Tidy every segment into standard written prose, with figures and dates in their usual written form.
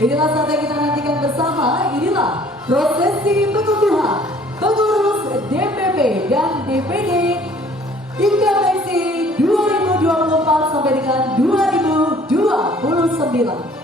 Inilah saat yang kita nantikan bersama, inilah prosesi pengunduhan pengurus DPP dan DPD IKPSI 2024 sampai dengan 2029.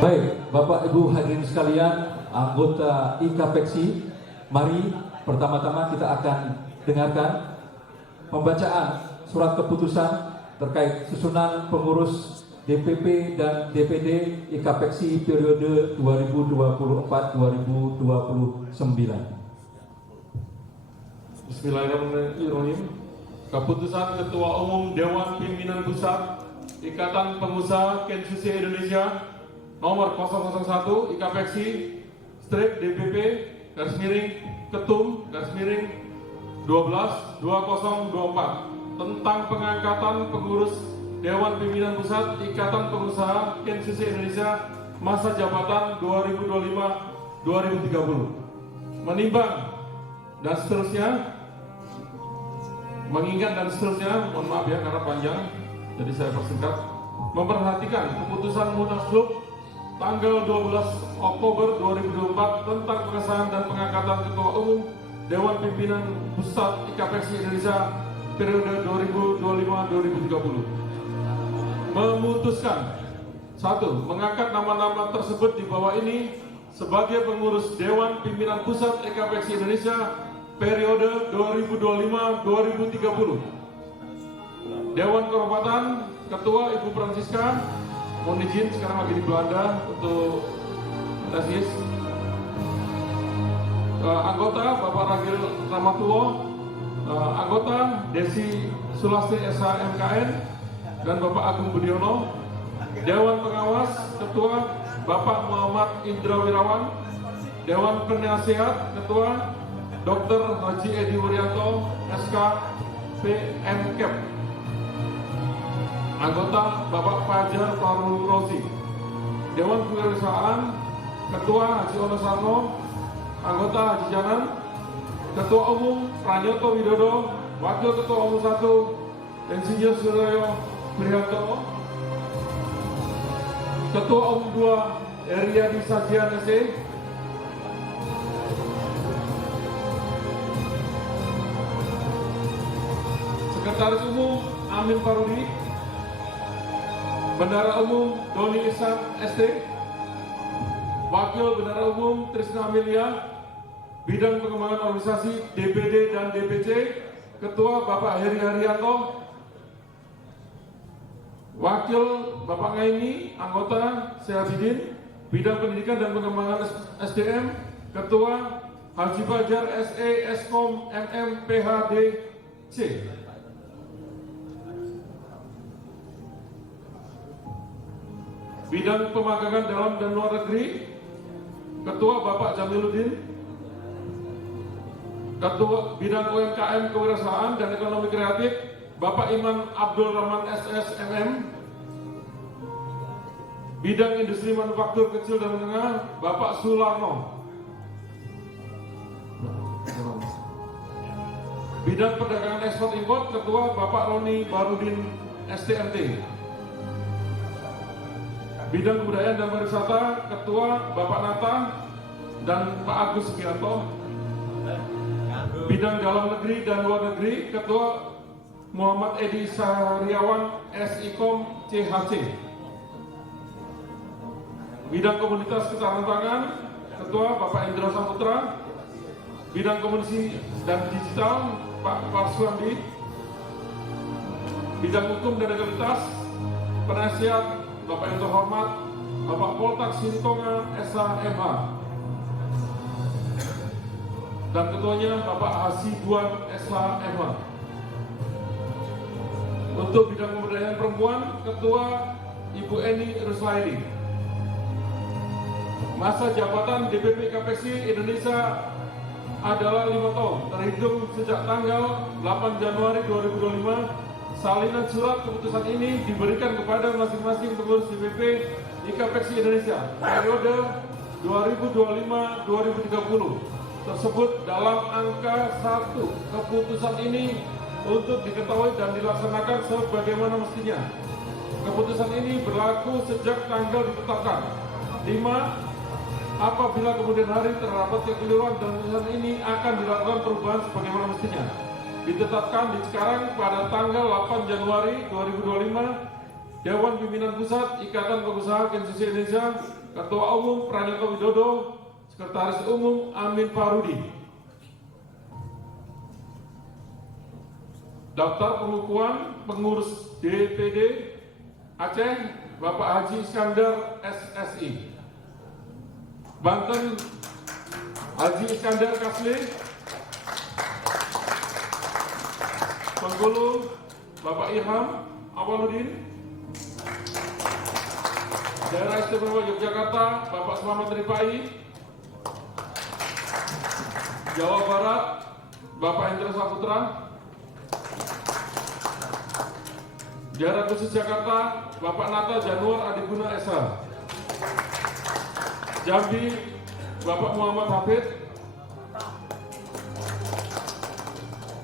Baik, Bapak Ibu hadirin sekalian, anggota IKPSI, mari pertama-tama kita akan dengarkan pembacaan surat keputusan terkait susunan pengurus DPP dan DPD IKPSI periode 2024-2029. Bismillahirrahmanirrahim. Keputusan Ketua Umum Dewan Pimpinan Pusat Ikatan Pengusaha KNCC Indonesia nomor 001 IKPSI strip DPP garis miring Ketum garis miring 12-2024 tentang pengangkatan pengurus Dewan Pimpinan Pusat Ikatan Pengusaha KNCC Indonesia masa jabatan 2025-2030 menimbang dan seterusnya, mengingat dan seterusnya, mohon maaf ya karena panjang jadi saya persingkat, memperhatikan keputusan Munaslup tanggal 12 Oktober 2024 tentang pengesahan dan pengangkatan Ketua Umum Dewan Pimpinan Pusat IKPSI Indonesia periode 2025-2030. Memutuskan 1. Mengangkat nama-nama tersebut di bawah ini sebagai pengurus Dewan Pimpinan Pusat IKPSI Indonesia periode 2025-2030. Dewan Kehormatan Ketua Ibu Francisca, mohon izin sekarang lagi di Belanda untuk tesis. Anggota Bapak Ragil Ramatullah, anggota Desi Sulasti SHMKN dan Bapak Agung Budiono. Dewan Pengawas Ketua Bapak Muhammad Indra Wirawan. Dewan Penasehat Ketua Dr. Haji Edi Wuryanto SK PMKEP. Anggota Bapak Fajar Farul Rozi. Dewan Kewirausahaan Ketua Haji Onosarno. Anggota Haji Janan. Ketua Umum Pranyoto Widodo. Wakil Ketua Umum 1 Insinyur Suryo Prihanto. Ketua Umum 2 Eryadi Sajian SE. Sekretaris Umum Amin Farudi. Bendara Umum Doni Isan ST. Wakil Bendara Umum Trisna Amelia. Bidang Pengembangan Organisasi DPD dan DPC Ketua Bapak Heri Haryanto. Wakil Bapak Ngaini, anggota Sehabidin. Bidang Pendidikan dan Pengembangan SDM Ketua Haji Fajar SE Eskom MM PHDC. Bidang Pemagangan Dalam dan Luar Negeri Ketua Bapak Jamiluddin. Ketua Bidang UMKM Kewirausahaan dan Ekonomi Kreatif Bapak Iman Abdul Rahman SSMM. Bidang Industri Manufaktur Kecil dan Menengah Bapak Sularno. Bidang Perdagangan Ekspor Import Ketua Bapak Roni Barudin STMT. Bidang Kebudayaan dan Pariwisata Ketua Bapak Nata dan Pak Agus Sugianto. Bidang Dalam Negeri dan Luar Negeri Ketua Muhammad Edi Sahriawan SIKOM CHC. Bidang Komunitas Ketahanan Pangan Ketua Bapak Indra Saputra. Bidang Komunikasi dan Digital Pak Parswandi. Bidang Hukum dan Legalitas Penasihat Bapak yang terhormat Bapak Poltak Sintonga SH.MH, dan ketuanya Bapak Hasibuan SH.MH. Untuk bidang pemberdayaan perempuan, Ketua Ibu Eni Ruslaidi. Masa jabatan DPP KPSI Indonesia adalah 5 tahun, terhitung sejak tanggal 8 Januari 2025. Salinan surat keputusan ini diberikan kepada masing-masing pengurus DPP IKAPEXI Indonesia periode 2025-2030 tersebut dalam angka 1. Keputusan ini untuk diketahui dan dilaksanakan sebagaimana mestinya. Keputusan ini berlaku sejak tanggal ditetapkan. 5. Apabila kemudian hari terdapat kekeliruan dan keputusan ini akan dilakukan perubahan sebagaimana mestinya. Ditetapkan di Cikarang pada tanggal 8 Januari 2025, Dewan Pimpinan Pusat Ikatan Pengusaha Konstruksi Indonesia, Ketua Umum Pranito Widodo, Sekretaris Umum Amin Farudi. Daftar pengukuhan pengurus DPD Aceh, Bapak Haji Iskandar SSI. Banten, Haji Iskandar Kasli. Bengkulu, Bapak Ilham Awaludin. Daerah Istimewa Yogyakarta, Bapak Selamat Ripai. Jawa Barat, Bapak Hendra Saputra. Daerah Khusus Jakarta, Bapak Nata Januar Adiguna Esa. Jambi, Bapak Muhammad Hafid.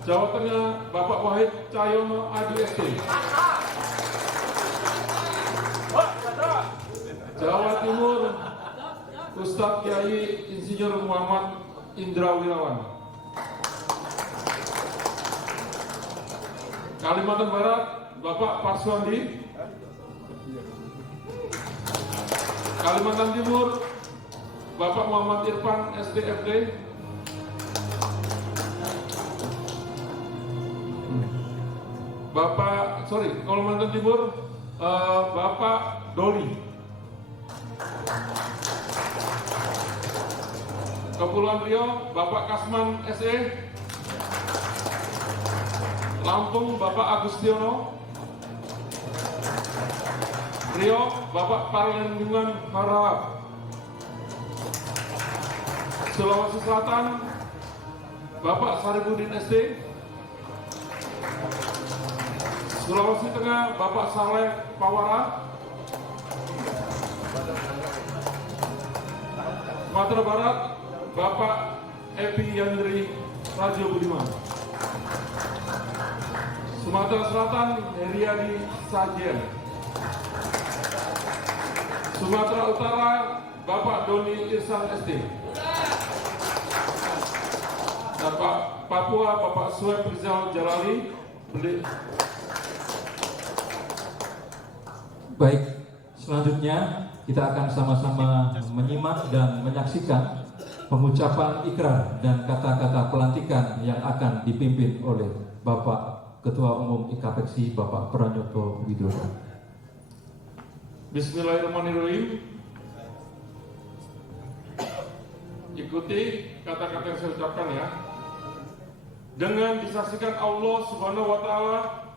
Jawa Tengah, Bapak Wahid Cahyono Adi ST. Jawa Timur, Ustadz Kiai Insinyur Muhammad Indra Wirawan. Kalimantan Barat, Bapak Parswandi. Kalimantan Timur, Bapak Muhammad Irfan SDFD. Kalimantan Timur, Bapak Doli. Kepulauan Riau, Bapak Kasman SE. Lampung, Bapak Agustiono. Riau, Bapak Parlendungan Harahap. Sulawesi Selatan, Bapak Saribudin SD. Sulawesi Tengah, Bapak Saleh Pawara. Sumatera Barat, Bapak Epi Yandri Rajo Budiman. Sumatera Selatan, Heriadi Sajien. Sumatera Utara, Bapak Doni Irsan SD. Dan Papua, Bapak Sueb Rizal Jalali. Baik, selanjutnya kita akan sama-sama menyimak dan menyaksikan pengucapan ikrar dan kata-kata pelantikan yang akan dipimpin oleh Bapak Ketua Umum IKAPEXI, Bapak Pranito Widodo. Bismillahirrahmanirrahim. Ikuti kata-kata yang saya ucapkan ya. Dengan disaksikan Allah Subhanahu wa Ta'ala,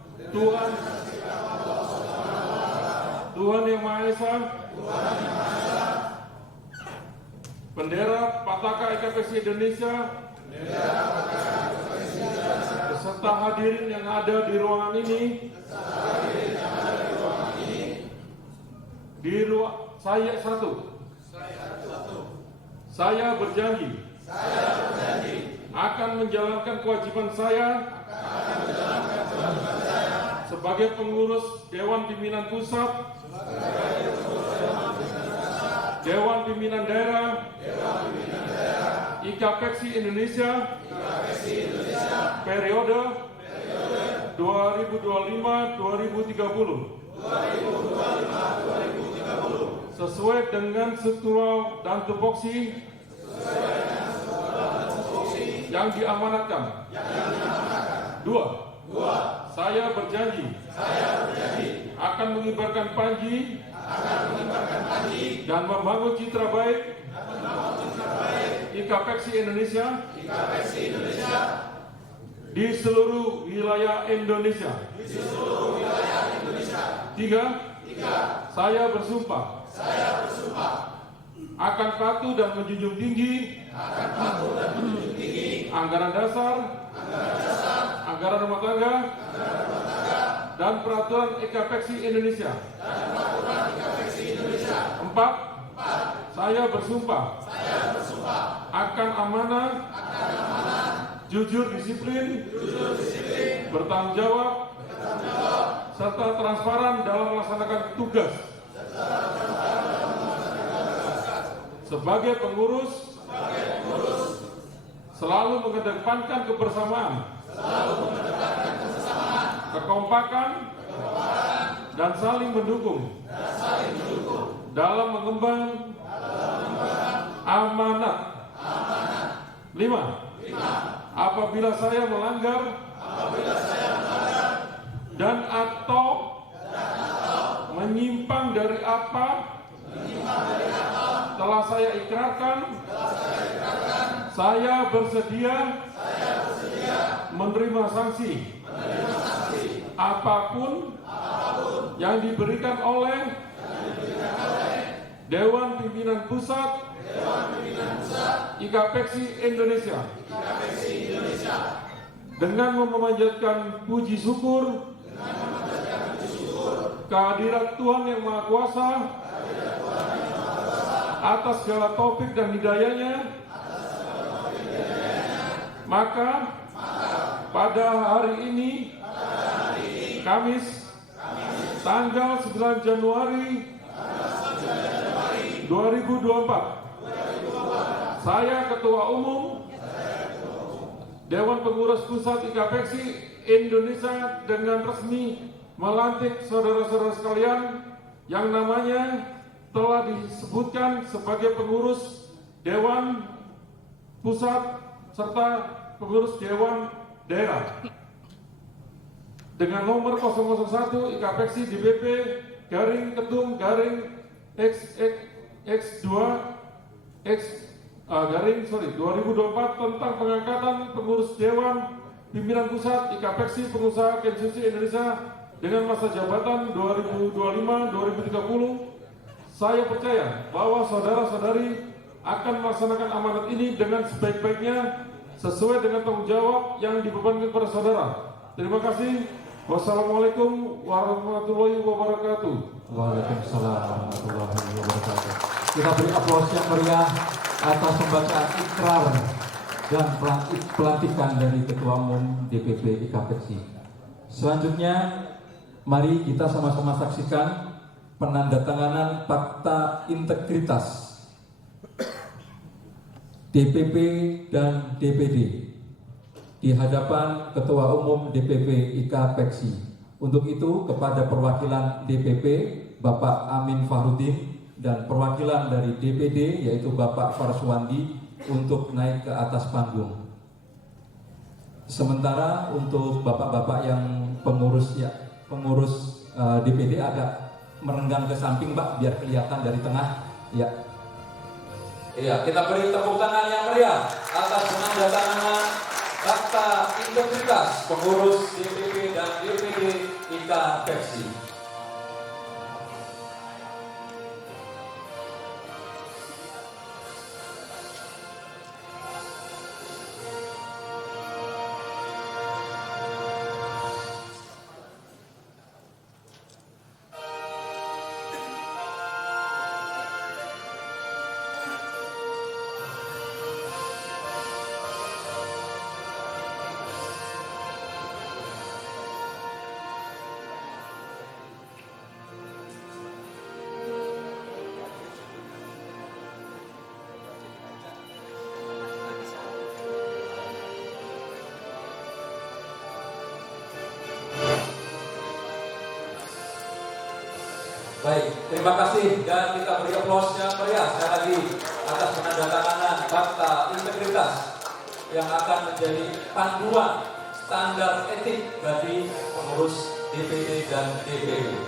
Tuhan yang Maha Esa, bendera Pataka IKAPEXI Indonesia, beserta hadirin yang ada di ruangan ini, saya berjanji akan menjalankan kewajiban saya sebagai pengurus Dewan Pimpinan Pusat, Dewan Pimpinan Daerah, IKAPEXI Indonesia, periode 2025-2030, sesuai dengan struktural dan tupoksi yang diamanatkan. 2. Saya berjanji akan mengibarkan panji dan membangun citra baik IKAPEXI Indonesia di seluruh wilayah Indonesia. 3. Saya bersumpah akan patuh dan menjunjung tinggi anggaran dasar, anggaran rumah tangga, dan peraturan IKAPEXI Indonesia. 4. Saya bersumpah akan amanah, jujur, disiplin, bertanggung jawab, serta transparan dalam melaksanakan tugas sebagai pengurus, selalu mengedepankan kebersamaan, kekompakan, dan saling mendukung dalam mengemban amanat. 5. Apabila saya melanggar dan atau menyimpang dari apa telah saya ikrarkan, saya bersedia menerima sanksi apapun yang diberikan oleh Dewan Pimpinan Pusat IKAPEXI Indonesia dengan memanjatkan puji syukur kehadirat Tuhan Yang Maha Kuasa atas segala taufik dan hidayahnya. Maka pada hari ini Kamis tanggal 9 Januari 2024, saya Ketua Umum Dewan Pengurus Pusat IKAPEXI Indonesia dengan resmi melantik saudara-saudara sekalian yang namanya telah disebutkan sebagai pengurus Dewan Pusat serta pengurus Dewan Daerah dengan nomor 001 IKAPEXI DPP garing Ketum garing X2 garing 2024 tentang pengangkatan pengurus Dewan Pimpinan Pusat IKAPEXI Pengusaha Konstruksi Indonesia dengan masa jabatan 2025-2030. Saya percaya bahwa saudara-saudari akan melaksanakan amanat ini dengan sebaik-baiknya sesuai dengan tanggung jawab yang dibebankan kepada saudara. Terima kasih. Wassalamualaikum warahmatullahi wabarakatuh. Waalaikumsalam warahmatullahi wabarakatuh. Kita beri aplaus yang meriah atas pembacaan ikrar dan pelantikan dari Ketua Umum DPP IKAPEXI. Selanjutnya, mari kita sama-sama saksikan penandatanganan fakta integritas DPP dan DPD di hadapan Ketua Umum DPP IKAPEXI. Untuk itu, kepada perwakilan DPP Bapak Amin Fahrudin dan perwakilan dari DPD yaitu Bapak Farswandi untuk naik ke atas panggung. Sementara untuk bapak-bapak yang pengurus DPD agak merenggang ke samping, Pak, biar kelihatan dari tengah. Ya. Iya, kita beri tepuk tangan yang meriah atas penandatanganan fakta integritas pengurus DPP dan DPD IKAPEXI. Baik, terima kasih dan kita beri aplaus yang meriah sekali lagi atas penandatanganan fakta integritas yang akan menjadi panduan standar etik bagi pengurus DPD dan DPD.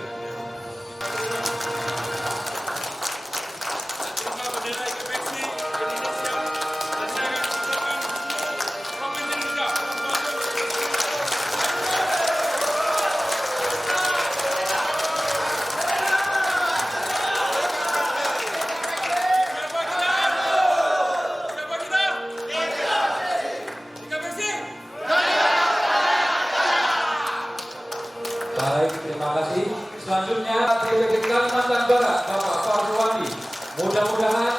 Selanjutnya DPD Kalimantan Barat Bapak Farwandi. Mudah-mudahan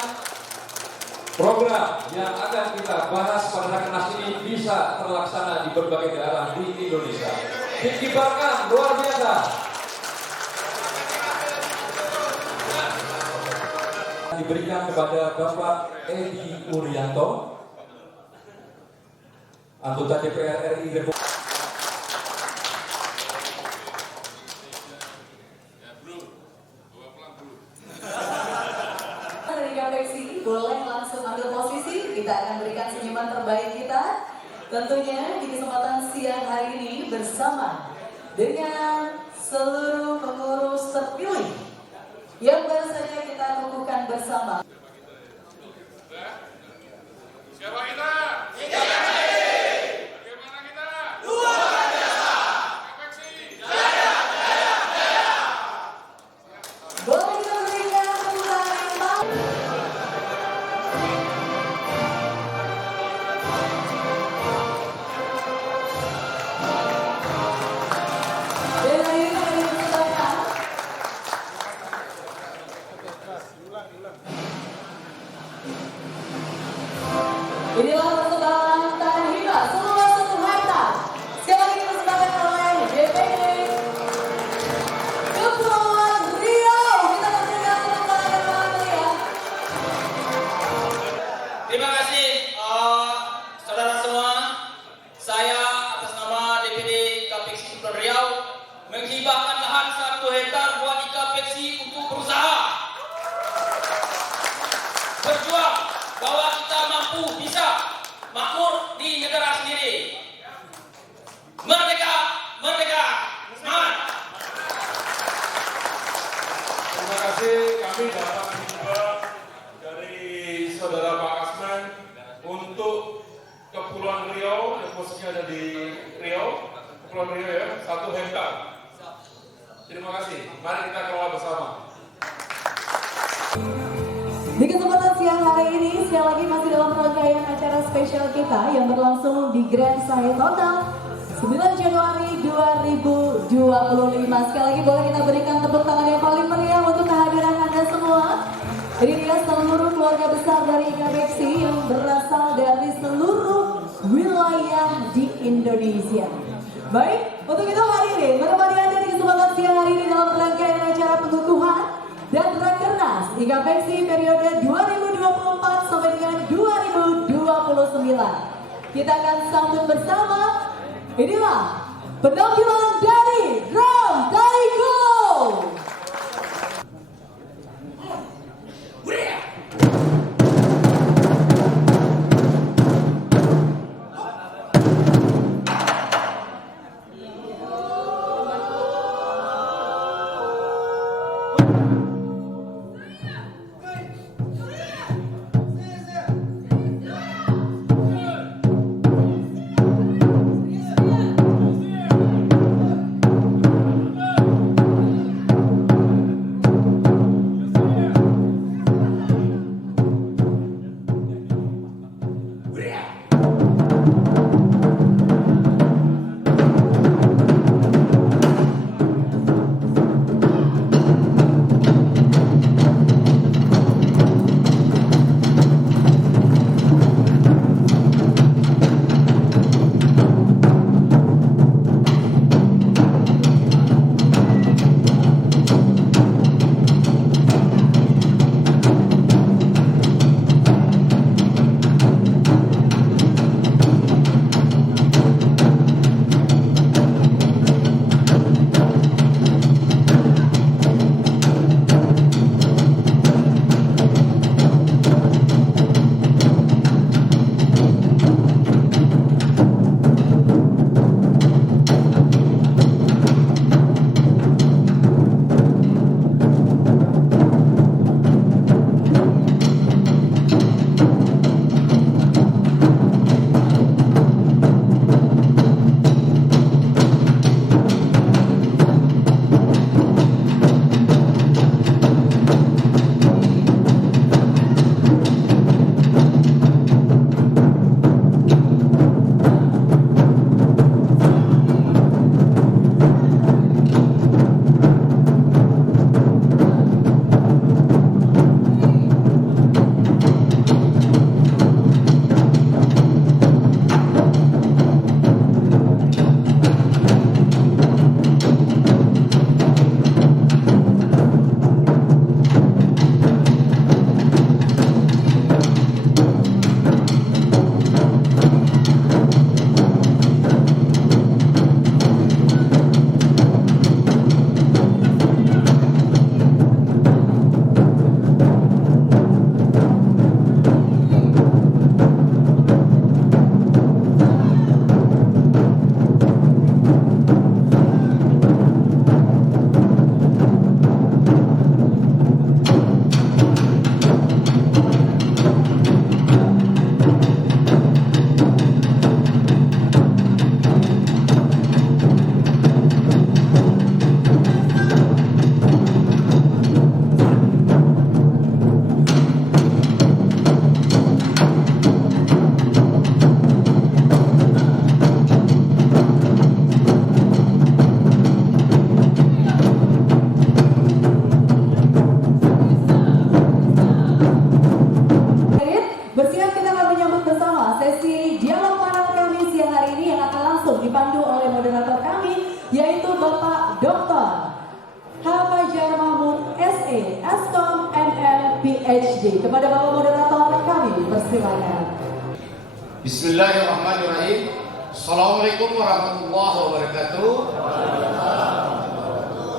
program yang akan kita bahas pada rakernas ini bisa terlaksana di berbagai daerah di Indonesia. Dikibarkan luar biasa. Diberikan kepada Bapak Edi Urianto, anggota DPR RI Republik. Dari KPSI boleh langsung ambil posisi. Kita akan berikan senyuman terbaik kita. Tentunya di kesempatan siang hari ini bersama dengan seluruh pengurus terpilih yang baru saja kita kukuhkan bersama. Siapa kita? Bagaimana kita? Boleh kita berikan tepuk tangan yang baik. Dan hari ini kami dipersilakan inilah persembahan tanah hibah seluas 1 hektar. Sekali lagi dipersembahkan oleh DPD Kepulauan Riau. Kita berikan tepuk tangan yang paling meriah. Terima kasih saudara semua. Saya atas nama DPD KPSI Kepulauan Riau menghibahkan lahan 1 hektar buat KPSI untuk berusaha berjuang bahwa kita mampu bisa makmur di negara sendiri. Merdeka, merdeka, semangat. Terima kasih, kami dapat hibah dari saudara Pak Kasman untuk Kepulauan Riau yang posisinya ada di Riau, Kepulauan Riau ya, 1 hektar. Terima kasih. Mari kita kelola bersama. Di kesempatan siang hari ini, sekali lagi masih dalam rangkaian acara spesial kita yang berlangsung di Grand Sahit Hotel 9 Januari 2025. Sekali lagi boleh kita berikan tepuk tangan yang paling meriah untuk kehadiran Anda semua. Ini dia seluruh keluarga besar dari KPSI yang berasal dari seluruh wilayah di Indonesia. Baik, untuk itu hadirin menemani Anda di kesempatan siang hari ini dalam rangkaian acara pengukuhan dan Rakernas KPSI periode 2024 sampai dengan 2029. Kita akan sambut bersama. Inilah penampilan dari Drum Taiko. Selanjutnya kita akan menyambut bersama sesi dialog panel kami siang hari ini yang akan langsung dipandu oleh moderator kami, yaitu Bapak Dr. H. Fajar Mahmud SE, Eskom MM PhD. Kepada Bapak moderator kami persilakan. Bismillahirrahmanirrahim. Assalamualaikum warahmatullahi wabarakatuh.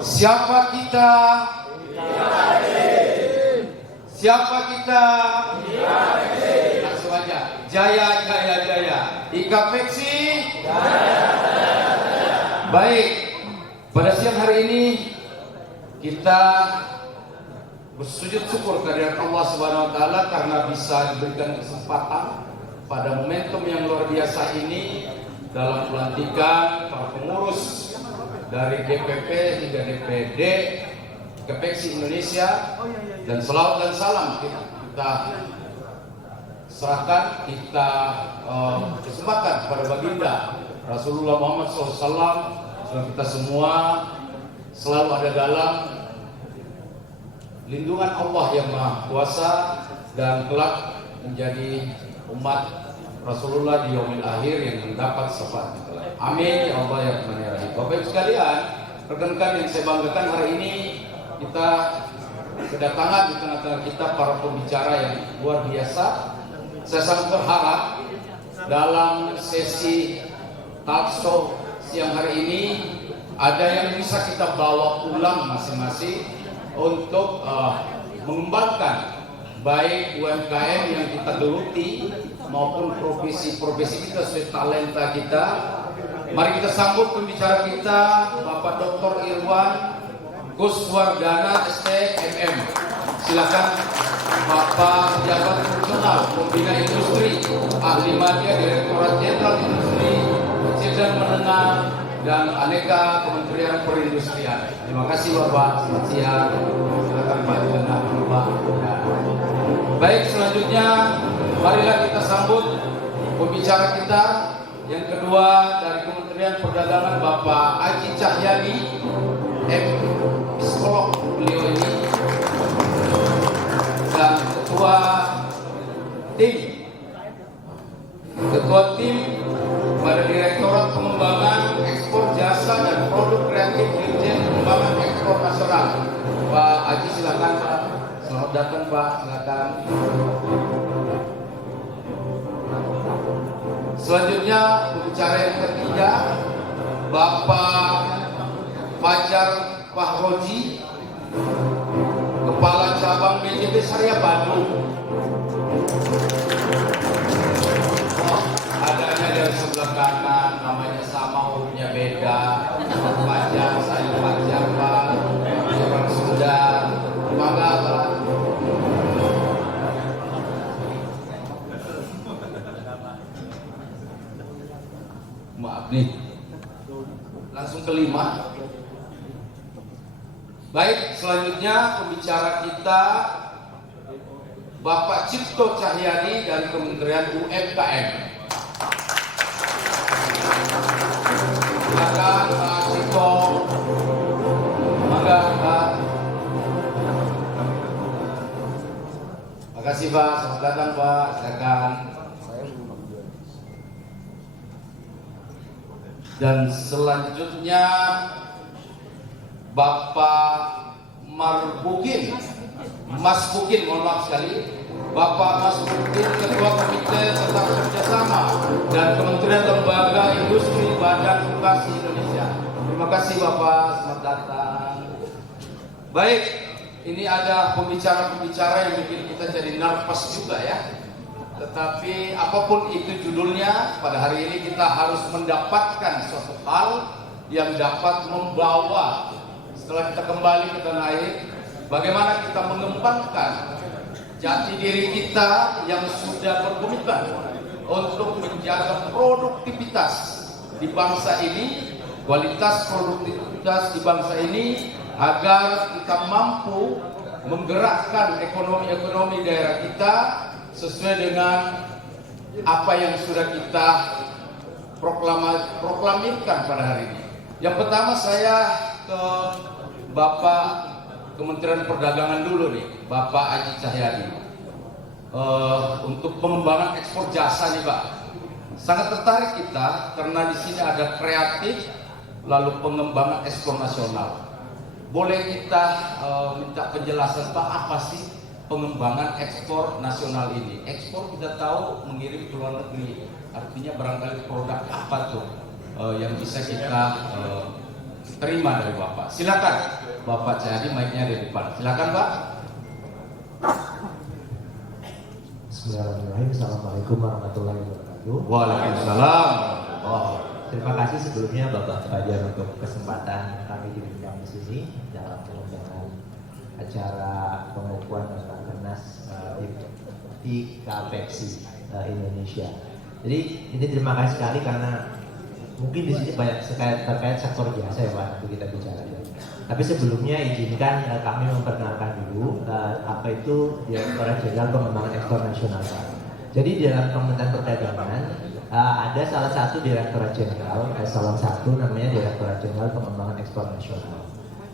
Siapa kita? Siapa kita? Langsung aja. Jaya, jaya, jaya. IKAPEKSI. Baik. Pada siang hari ini kita bersujud syukur kehadirat Allah Subhanahu wa taala karena bisa diberikan kesempatan pada momentum yang luar biasa ini dalam pelantikan para pengurus dari DPP hingga DPD IKAPEKSI Indonesia, dan selawat dan salam kita serahkan, kita persembahkan kepada baginda Rasulullah Muhammad SAW, supaya kita semua selalu ada dalam lindungan Allah yang Maha Kuasa dan kelak menjadi umat Rasulullah di yaumil akhir yang mendapat syafaat. Amin ya Allah ya Rahman ya Rahim. Bapak Ibu sekalian, rekan-rekan yang saya banggakan, hari ini kita kedatangan di tengah-tengah kita para pembicara yang luar biasa. Saya sangat berharap dalam sesi talk show siang hari ini ada yang bisa kita bawa pulang masing-masing untuk mengembangkan baik UMKM yang kita geluti maupun profesi-profesi kita sesuai talenta kita. Mari kita sambut pembicara kita, Bapak Dr. Irwan Kuswardana STMM. Silakan Bapak Pejabat Fungsional Pembina Industri, Ahli Media Direktorat Jenderal Industri Kecil dan Menengah dan aneka Kementerian Perindustrian. Terima kasih Bapak. Selamat siang. Silakan Pak Jenderal Bapak. Baik, selanjutnya marilah kita sambut pembicara kita yang kedua dari Kementerian Perdagangan, Bapak Aji Cahyadi, psikolog beliau ini, dan ketua tim pada Direktorat Pengembangan Ekspor Jasa dan Produk Kreatif Dirjen Pengembangan Ekspor Nasional. Pak Aji, silakan Pak. Selamat datang Pak, silakan. Selanjutnya pembicara yang ketiga, Bapak Fajar Fahroji, Kepala Cabang BJB Syariah Bandung. Oh, adanya dari sebelah kanan, namanya sama, hurufnya beda. Fajar, saya Fajar Pak, orang Sunda. Bangga Pak. Maaf nih, langsung kelima. Baik, selanjutnya pembicara kita Bapak Cipto Cahyadi dari Kementerian UMKM. Silakan Pak Cipto. Mangga Pak. Terima kasih Pak, selamat datang Pak. Silakan. Dan selanjutnya Bapak Mas Bukin, mohon maaf sekali, Bapak Mas Bukin, Ketua Komite Tentang Kerjasama dan Kementerian Lembaga Industri Badan Vokasi Indonesia. Terima kasih Bapak, selamat datang. Baik, ini ada pembicara-pembicara yang bikin kita jadi nervous juga ya. Tetapi apapun itu judulnya, pada hari ini kita harus mendapatkan suatu hal yang dapat membawa, setelah kita kembali ke tanah air, bagaimana kita mengembangkan jati diri kita yang sudah berkomitmen untuk menjaga produktivitas di bangsa ini, kualitas produktivitas di bangsa ini, agar kita mampu menggerakkan ekonomi daerah kita sesuai dengan apa yang sudah kita proklamirkan pada hari ini. Yang pertama saya ke Bapak Kementerian Perdagangan dulu nih, Bapak Aji Cahyadi. untuk pengembangan ekspor jasa nih Pak. Sangat tertarik kita karena di sini ada kreatif, lalu pengembangan ekspor nasional. Boleh kita minta penjelasan Pak, apa sih pengembangan ekspor nasional ini? Ekspor kita tahu mengirim ke luar negeri, artinya barangkali produk apa tuh yang bisa kita terima dari Bapak. Silakan Bapak Cahyadi, mic-nya di depan. Silakan Pak. Bismillahirrahmanirrahim. Assalamualaikum warahmatullahi wabarakatuh. Waalaikumsalam. Terima kasih sebelumnya Bapak Fajar untuk kesempatan kami diundang di sini dalam pengembangan acara pengukuhan dan rakernas di KPEXI Indonesia. Jadi ini terima kasih sekali karena mungkin di sini banyak terkait sektor jasa ya Pak, nanti kita bicara. Tapi sebelumnya izinkan kami memperkenalkan dulu apa itu Direktorat Jenderal Pengembangan Ekspor Nasional Pak. Jadi di dalam Kementerian Perdagangan ada salah satu Direktorat Jenderal, salah satu namanya Direktorat Jenderal Pengembangan Ekspor Nasional.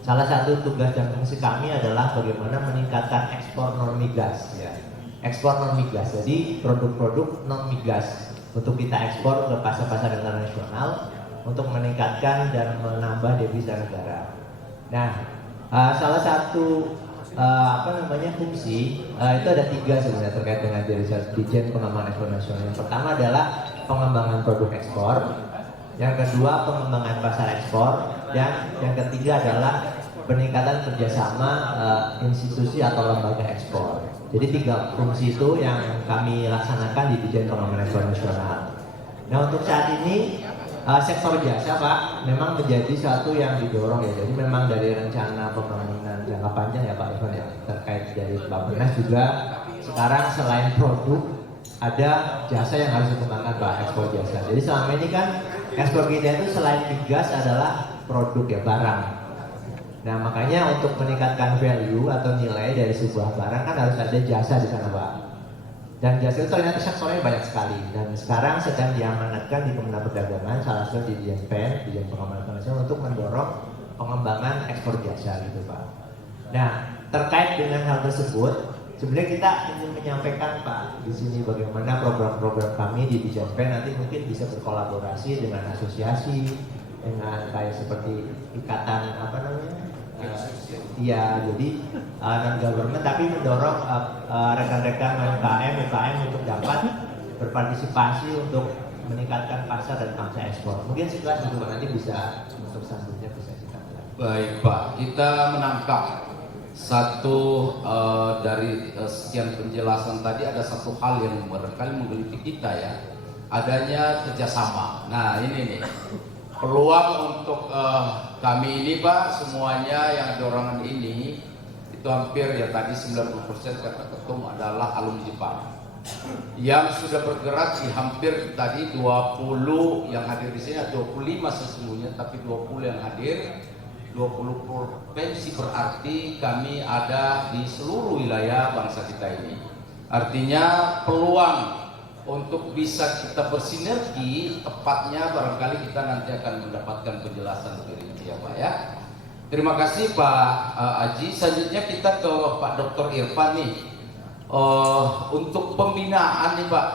Salah satu tugas dan fungsi kami adalah bagaimana meningkatkan ekspor non migas ya. Ekspor non migas, jadi produk-produk non migas untuk kita ekspor ke pasar-pasar internasional untuk meningkatkan dan menambah devisa negara. Nah, salah satu fungsi itu ada 3 sebenarnya terkait dengan Dirjen Pengembangan Ekspor Nasional. Yang pertama adalah pengembangan produk ekspor, yang kedua pengembangan pasar ekspor, dan yang ketiga adalah peningkatan kerjasama institusi atau lembaga ekspor. Jadi 3 fungsi itu yang kami laksanakan di Dirjen Pengembangan Ekspor Nasional. Nah, untuk saat ini sektor jasa Pak memang menjadi satu yang didorong ya. Jadi memang dari rencana pembangunan jangka panjang ya Pak Irfan ya, terkait dari Bappenas juga sekarang selain produk ada jasa yang harus dikembangkan Pak, ekspor jasa. Jadi selama ini kan ekspor kita itu selain migas adalah produk ya, barang. Nah makanya untuk meningkatkan value atau nilai dari sebuah barang kan harus ada jasa di sana Pak. Dan jasa itu ternyata sektornya banyak sekali, dan sekarang sedang diamanatkan di Kementerian Perdagangan, salah satu di Dirjen Pengembangan Nasional untuk mendorong pengembangan ekspor jasa gitu Pak. Nah terkait dengan hal tersebut, sebenarnya kita ingin menyampaikan Pak di sini bagaimana program-program kami di Dirjen nanti mungkin bisa berkolaborasi dengan asosiasi, dengan kayak seperti ikatan jadi non government tapi mendorong rekan-rekan UMKM untuk dapat berpartisipasi untuk meningkatkan pasar dan pangsa ekspor. Mungkin setelah itu nanti bisa untuk selanjutnya bisa kita. Baik Pak, kita menangkap satu dari sekian penjelasan tadi, ada satu hal yang barangkali menggelitik kita ya, adanya kerjasama. Nah ini nih peluang untuk kami ini Pak, semuanya yang dorongan ini itu hampir ya tadi 90% kata ketum adalah alumni Jepang yang sudah bergerak di hampir tadi 20 yang hadir di sini, 25 sesungguhnya, tapi 20 yang hadir, 20 provinsi, berarti kami ada di seluruh wilayah bangsa kita ini. Artinya peluang untuk bisa kita bersinergi, tepatnya barangkali kita nanti akan mendapatkan penjelasan lebih rinci ya Pak ya. Terima kasih Pak Aji. Selanjutnya kita ke Pak Dr. Irfan nih. Untuk pembinaan nih Pak,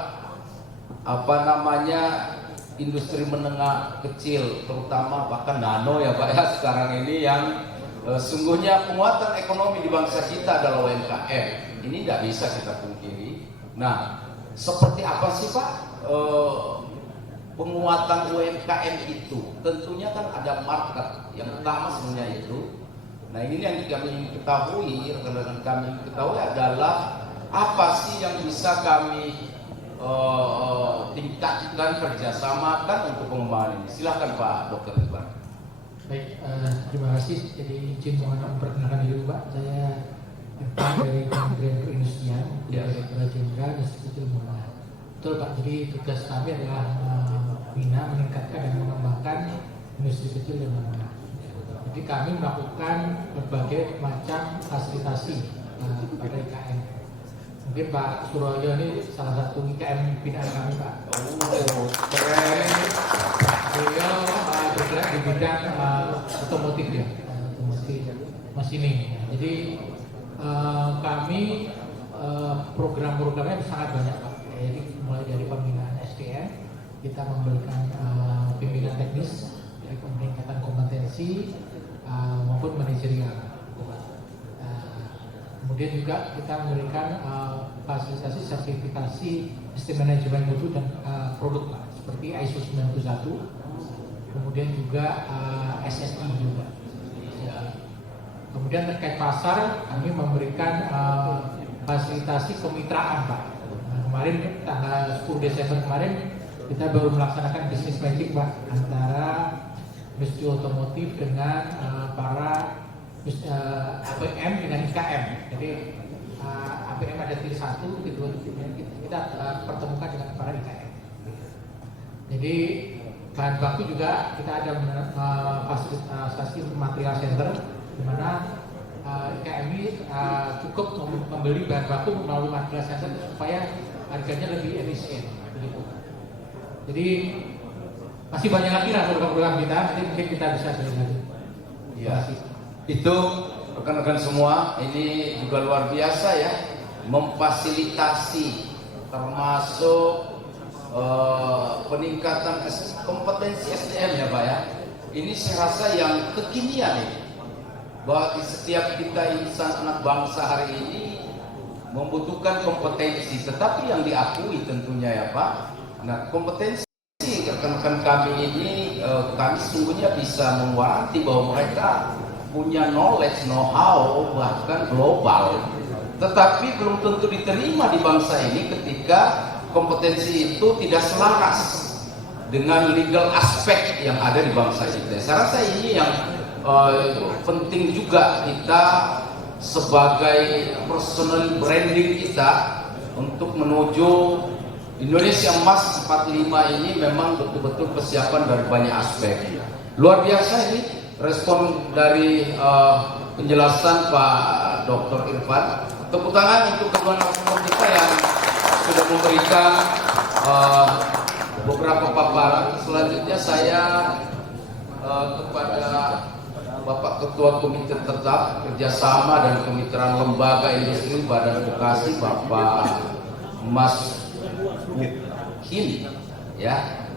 industri menengah kecil, terutama bahkan nano ya Pak ya sekarang ini, yang sungguhnya penguatan ekonomi di bangsa kita adalah UMKM. Ini tidak bisa kita pungkiri. Nah, seperti apa sih Pak penguatan UMKM itu? Tentunya kan ada market yang utama sebenarnya itu. Nah ini yang kami ketahui, rekan-rekan kami ketahui adalah apa sih yang bisa kami tingkatkan, kerjasamakan untuk pengembangan ini. Silahkan Pak Dr. Irfan. Baik, terima kasih. Jadi izin mohon memperkenalkan diri Pak. Saya Irfan dari Kementerian Perindustrian, Direktorat Jenderal Institut Ilmu Menengah. Betul Pak. Jadi tugas kami adalah meningkatkan dan mengembangkan industri kecil dan menengah. Jadi kami melakukan berbagai macam fasilitasi pada IKM. Mungkin Pak Suroyo ini salah satu IKM binaan kami Pak. Oh, keren. Beliau bergerak di bidang otomotif ya, otomotif machining. Jadi kami program-programnya sangat banyak Pak. Jadi mulai dari pembinaan SDM, kita memberikan pembinaan teknis, dari peningkatan kompetensi maupun manajerial. Kemudian juga kita memberikan fasilitasi sertifikasi sistem manajemen mutu dan produk Pak, seperti ISO 91, kemudian juga SSI juga. Kemudian terkait pasar, kami memberikan fasilitasi kemitraan Pak. Nah, kemarin tanggal 10 Desember kemarin kita baru melaksanakan business matching Pak antara industri otomotif dengan para APM dengan IKM. Jadi APM ada tier 1, kedua kita pertemukan dengan para IKM. Jadi bahan baku juga kita ada fasilitasi material center, di mana IKM ini cukup membeli bahan baku melalui material center supaya harganya lebih efisien. Begitu. Jadi masih banyak lagi lah program-program kita, nanti mungkin kita bisa belajar. Ya, itu rekan-rekan semua, ini juga luar biasa ya, memfasilitasi termasuk peningkatan kompetensi SDM ya Pak ya. Ini saya rasa yang kekinian ini, bahwa di setiap kita insan anak bangsa hari ini membutuhkan kompetensi, tetapi yang diakui tentunya ya Pak. Nah, kompetensi rekan-rekan kami ini, kami sesungguhnya bisa mewaranti bahwa mereka punya knowledge, know-how bahkan global, tetapi belum tentu diterima di bangsa ini ketika kompetensi itu tidak selaras dengan legal aspek yang ada di bangsa kita. Saya rasa ini yang penting juga kita sebagai personal branding kita untuk menuju Indonesia Emas 45 ini memang betul-betul persiapan dari banyak aspek. Luar biasa ini respon dari penjelasan Pak Dr. Irfan. Tepuk tangan untuk kedua narasumber kita yang sudah memberikan beberapa paparan. Selanjutnya saya kepada Bapak Ketua Komite Tetap Kerjasama dan Kemitraan Lembaga Industri Badan Vokasi, Bapak Mas Bukin, ya,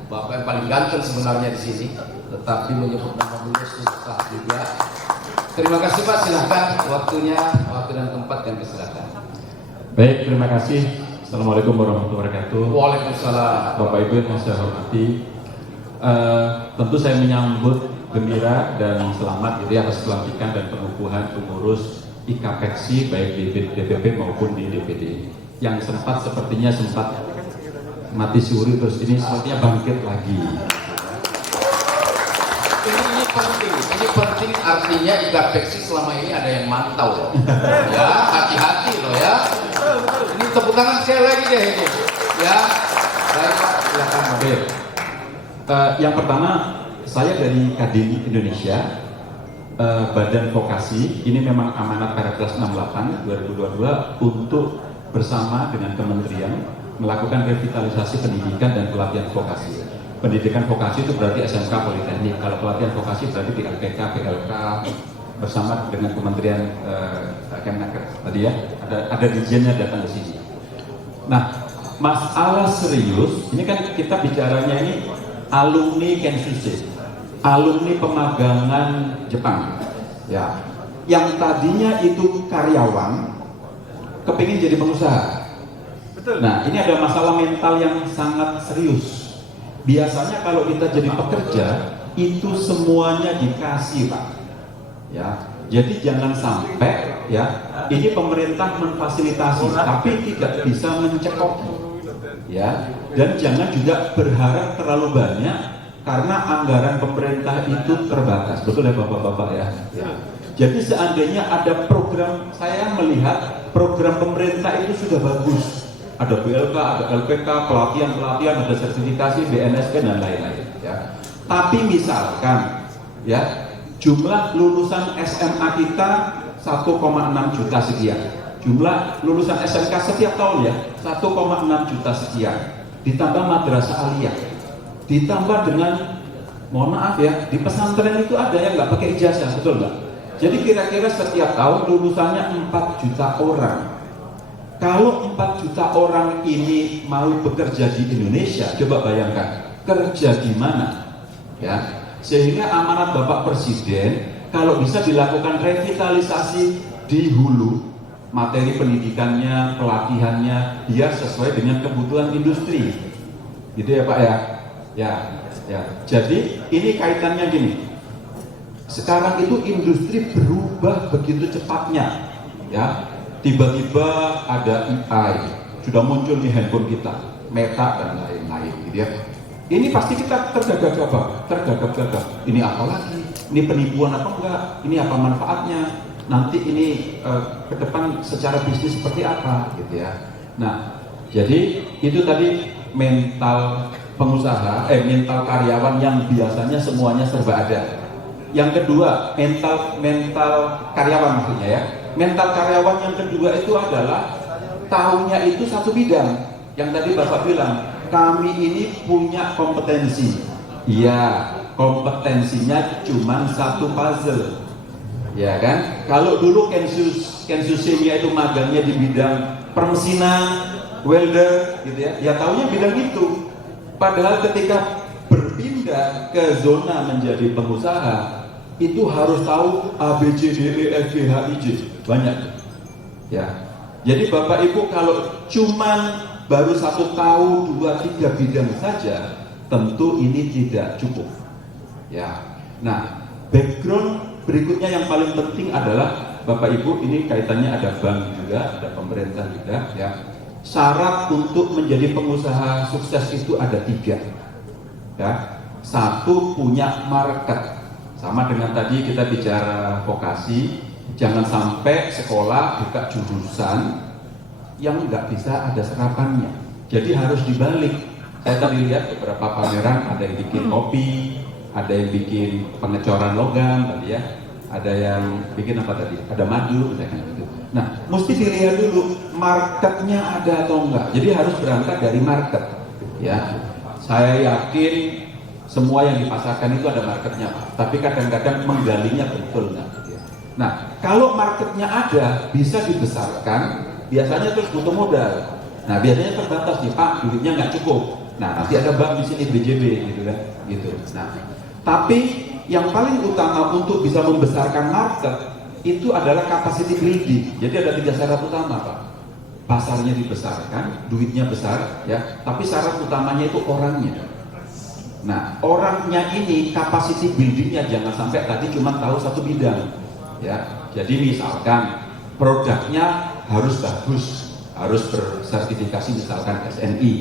Bapak yang paling ganteng sebenarnya di sini, tetapi menyebut nama beliau susah juga. Terima kasih Pak, silahkan waktunya, waktu dan tempat yang diserahkan. Baik, terima kasih. Assalamualaikum warahmatullahi wabarakatuh. Waalaikumsalam. Bapak Ibu yang saya hormati, tentu saya menyambut gembira dan selamat gitu atas pelantikan dan pengukuhan pengurus IKAPEKSI baik di DPP maupun di DPD yang sepertinya sempat mati suri, terus ini sepertinya bangkit lagi. Ini penting artinya IKAPEKSI selama ini ada yang mantau loh. Ya, hati-hati loh ya. Ini tepuk tangan sekali lagi deh ini. Ya, baik Pak, silakan Mobil. Yang pertama, saya dari Kadin Indonesia, Badan Vokasi. Ini memang amanat Perpres 68 2022 untuk bersama dengan kementerian melakukan revitalisasi pendidikan dan pelatihan vokasi. Pendidikan vokasi itu berarti SMK Politeknik. Kalau pelatihan vokasi berarti di LPK, PLK bersama dengan Kementerian Kemenaker tadi ya. Ada dirjennya datang ke sini. Nah, masalah serius ini kan kita bicaranya ini alumni Kenshusei, alumni pemagangan Jepang, ya, yang tadinya itu karyawan, kepingin jadi pengusaha. Betul. Nah, ini ada masalah mental yang sangat serius. Biasanya kalau kita jadi pekerja itu semuanya dikasih Pak, ya. Jadi jangan sampai ya ini pemerintah memfasilitasi tapi tidak bisa mencekoki, ya. Dan jangan juga berharap terlalu banyak karena anggaran pemerintah itu terbatas. Betul ya Bapak-bapak ya. Ya. Jadi seandainya ada program, saya melihat program pemerintah itu sudah bagus. Ada BLK, ada LPK, pelatihan-pelatihan, ada sertifikasi, BNSP dan lain-lain. Ya. Tapi misalkan, ya, jumlah lulusan SMA kita 1,6 juta sekian. Jumlah lulusan SMK setiap tahun ya 1,6 juta sekian. Ditambah madrasah aliyah, ditambah dengan, mohon maaf ya, di pesantren itu ada yang nggak pakai ijazah, betul nggak? Jadi kira-kira setiap tahun lulusannya 4 juta orang. Kalau 4 juta orang ini mau bekerja di Indonesia, coba bayangkan kerja di mana, ya. Sehingga amanat Bapak Presiden kalau bisa dilakukan revitalisasi di hulu, materi pendidikannya, pelatihannya, biar sesuai dengan kebutuhan industri, gitu ya Pak ya. Ya. Jadi ini kaitannya gini. Sekarang itu industri berubah begitu cepatnya, ya. Tiba-tiba ada AI, sudah muncul di handphone kita, Meta dan lain-lain, gitu ya. Ini pasti kita tergagap-gagap. Ini apa lagi? Ini penipuan apa enggak? Ini apa manfaatnya? Nanti ini ke depan secara bisnis seperti apa, gitu ya. Nah, jadi itu tadi mental pengusaha, mental karyawan yang biasanya semuanya serba ada. Yang kedua, mental karyawan maksudnya ya. Mental karyawan yang kedua itu adalah tahunya itu satu bidang. Yang tadi Bapak bilang, kami ini punya kompetensi. Iya, kompetensinya cuma satu puzzle. Ya kan? Kalau dulu Kensusemia itu magangnya di bidang permesinan, welder gitu ya. Ya tahunya bidang itu. Padahal ketika berpindah ke zona menjadi pengusaha, itu harus tahu A, B, C, D, E, F, G, H, I, J. Banyak. Ya. Jadi Bapak Ibu kalau cuman baru 1 tahu 2, 3 bidang saja, tentu ini tidak cukup. Ya. Nah, background berikutnya yang paling penting adalah Bapak Ibu, ini kaitannya ada bank juga, ada pemerintah juga, ya. Syarat untuk menjadi pengusaha sukses itu ada 3. Ya. 1, punya market. Sama dengan tadi kita bicara vokasi, jangan sampai sekolah buka jurusan yang nggak bisa ada serapannya. Jadi harus dibalik. Saya tadi lihat beberapa pameran, ada yang bikin kopi, ada yang bikin pengecoran logam tadi ya, ada yang bikin apa tadi, ada madu misalkan gitu. Nah, mesti dilihat dulu marketnya ada atau enggak. Jadi harus berangkat dari market. Ya, saya yakin semua yang dipasarkan itu ada marketnya, Pak. Tapi kadang-kadang menggalinya betul enggak. Nah, kalau marketnya ada, bisa dibesarkan. Biasanya terus butuh modal. Nah, biasanya terbatas nih, Pak, duitnya nggak cukup. Nah, nanti ada bank di sini BJB, gitu kan, gitu. Nah, tapi yang paling utama untuk bisa membesarkan market itu adalah capacity building. Jadi ada 3 syarat utama, Pak. Pasarnya dibesarkan, duitnya besar, ya. Tapi syarat utamanya itu orangnya. Nah, orangnya ini capacity buildingnya jangan sampai tadi cuma tahu satu bidang, ya. Jadi misalkan produknya harus bagus, harus bersertifikasi misalkan SNI,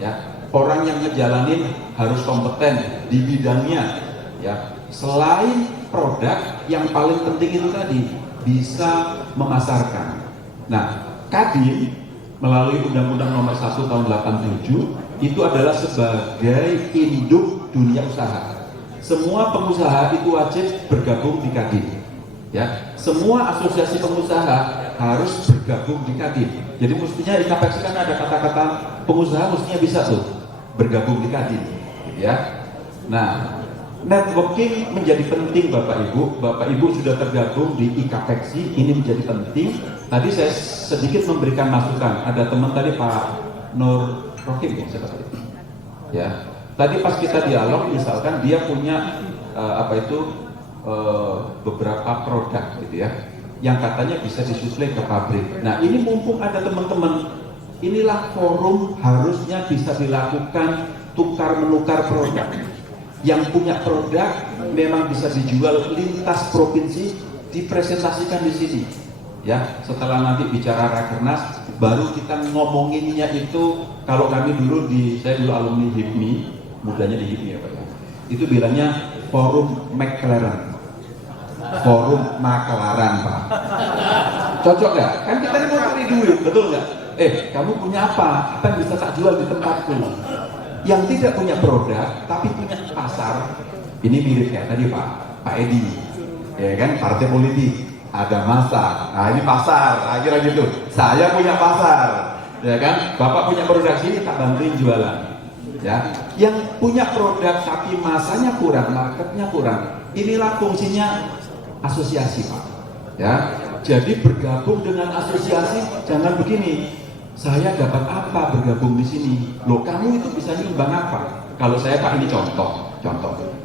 ya. Orang yang ngejalanin harus kompeten di bidangnya, ya. Selain produk, yang paling penting itu tadi bisa memasarkan. Nah, Kadin melalui Undang-Undang Nomor 1 Tahun 87 itu adalah sebagai induk dunia usaha. Semua pengusaha itu wajib bergabung di Kadin. Ya, semua asosiasi pengusaha harus bergabung di Kadin. Jadi mestinya di KPX kan ada kata-kata pengusaha mestinya bisa tuh bergabung di Kadin, ya. Nah, networking menjadi penting Bapak Ibu. Bapak Ibu sudah tergabung di IKPEXI, ini menjadi penting. Tadi saya sedikit memberikan masukan. Ada teman tadi Pak Nur Rohim ya, siapa tadi? Ya. Tadi pas kita dialog, misalkan dia punya beberapa produk gitu ya, yang katanya bisa disuplai ke pabrik. Nah, ini mumpung ada teman-teman, inilah forum harusnya bisa dilakukan tukar menukar produk. Yang punya produk memang bisa dijual lintas provinsi, dipresentasikan di sini. Ya, setelah nanti bicara Rakernas, baru kita ngomonginnya itu. Kalau kami dulu saya dulu alumni HIPMI, mudanya di HIPMI ya Pak. Itu bilangnya forum McLaren, forum makelaran Pak. Cocok nggak? Kan kita mau cari duit, betul nggak? Kamu punya apa? Apa yang bisa tak jual di tempatku? Yang tidak punya produk tapi punya pasar, ini mirip kayak tadi Pak Edi, ya kan, partai politik ada masa, nah ini pasar, akhirnya gitu. Saya punya pasar, ya kan, Bapak punya produk sini tak bantuin jualan, ya. Yang punya produk tapi masanya kurang, marketnya kurang, inilah fungsinya asosiasi Pak, ya. Jadi bergabung dengan asosiasi, jangan begini. saya dapat apa bergabung di sini? Loh, kamu itu bisa nyumbang apa? Kalau saya Pak, ini contoh.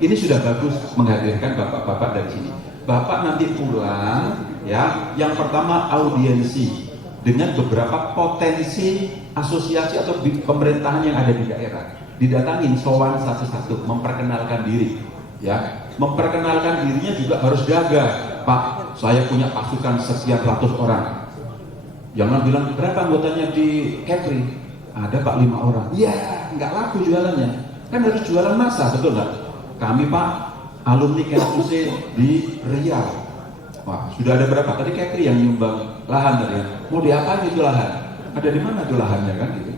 Ini sudah bagus menghadirkan bapak-bapak dari sini. Bapak nanti pulang, ya, yang pertama audiensi dengan beberapa potensi asosiasi atau pemerintahan yang ada di daerah. Didatangin sowan satu-satu, memperkenalkan diri, ya. Memperkenalkan dirinya juga harus gagah. Pak, saya punya pasukan sekian ratus orang. Jangan bilang berapa anggotanya di Kepri? Ada Pak 5 orang. Iya, nggak laku jualannya. Kan harus jualan massa, betul nggak? Kami Pak alumni kampus di Riau. Wah, sudah ada berapa? Tadi Kepri yang nyumbang lahan tadi. Mau diapain itu lahan? Ada di mana tuh lahannya kan gitu?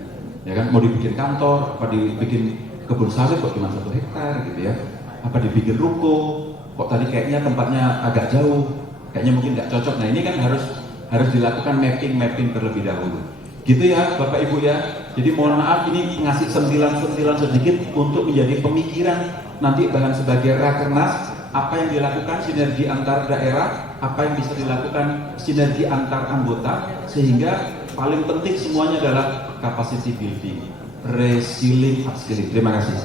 Ya kan? Mau dibikin kantor? Apa dibikin kebun sawit kok cuma 1 hektar gitu ya? Apa dibikin ruko? Kok tadi kayaknya tempatnya agak jauh? Kayaknya mungkin nggak cocok. Nah ini kan harus dilakukan mapping terlebih dahulu. Gitu ya Bapak Ibu ya. Jadi mohon maaf ini ngasih sentilan-sentilan sedikit untuk menjadi pemikiran nanti bahan sebagai rakernas, apa yang dilakukan sinergi antar daerah, apa yang bisa dilakukan sinergi antar anggota, sehingga paling penting semuanya adalah capacity building, resilient upskilling. Terima kasih.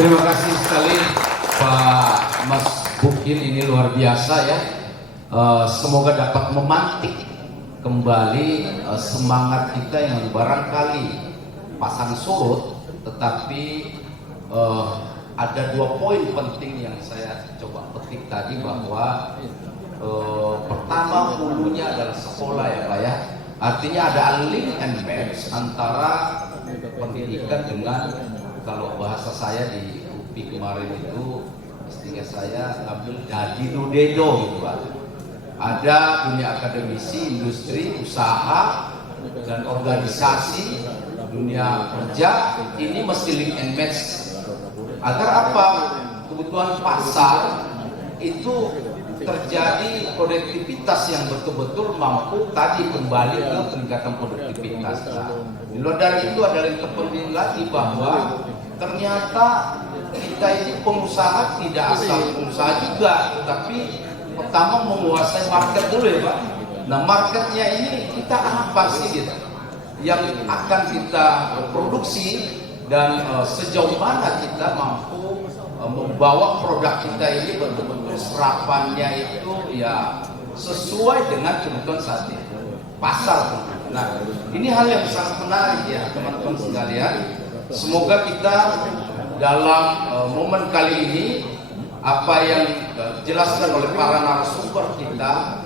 Terima kasih sekali Pak Mas Bukin, ini luar biasa ya. Semoga dapat memantik kembali semangat kita yang barangkali pasang surut, tetapi ada 2 poin penting yang saya coba petik tadi, bahwa pertama hulunya adalah sekolah ya Pak ya. Artinya ada link and match antara pendidikan dengan, kalau bahasa saya di UPI kemarin itu istilah saya ngambil jadi dudedo gitu Pak. Ada dunia akademisi, industri, usaha, dan organisasi, dunia kerja, ini mesti link and match. Agar apa? Kebutuhan pasar itu terjadi produktivitas yang betul-betul mampu tadi kembali ke peningkatan produktivitas. Nah, di luar dari itu ada yang terpenting lagi, bahwa ternyata kita ini pengusaha tidak asal pengusaha juga, tapi pertama menguasai market dulu ya Pak. Nah marketnya ini kita apa sih gitu yang akan kita produksi, dan sejauh mana kita mampu membawa produk kita ini betul-betul serapannya itu ya sesuai dengan kebutuhan saat ini pasar. Nah ini hal yang sangat menarik ya teman-teman sekalian. Semoga kita dalam momen kali ini, apa yang dijelaskan oleh para narasumber kita,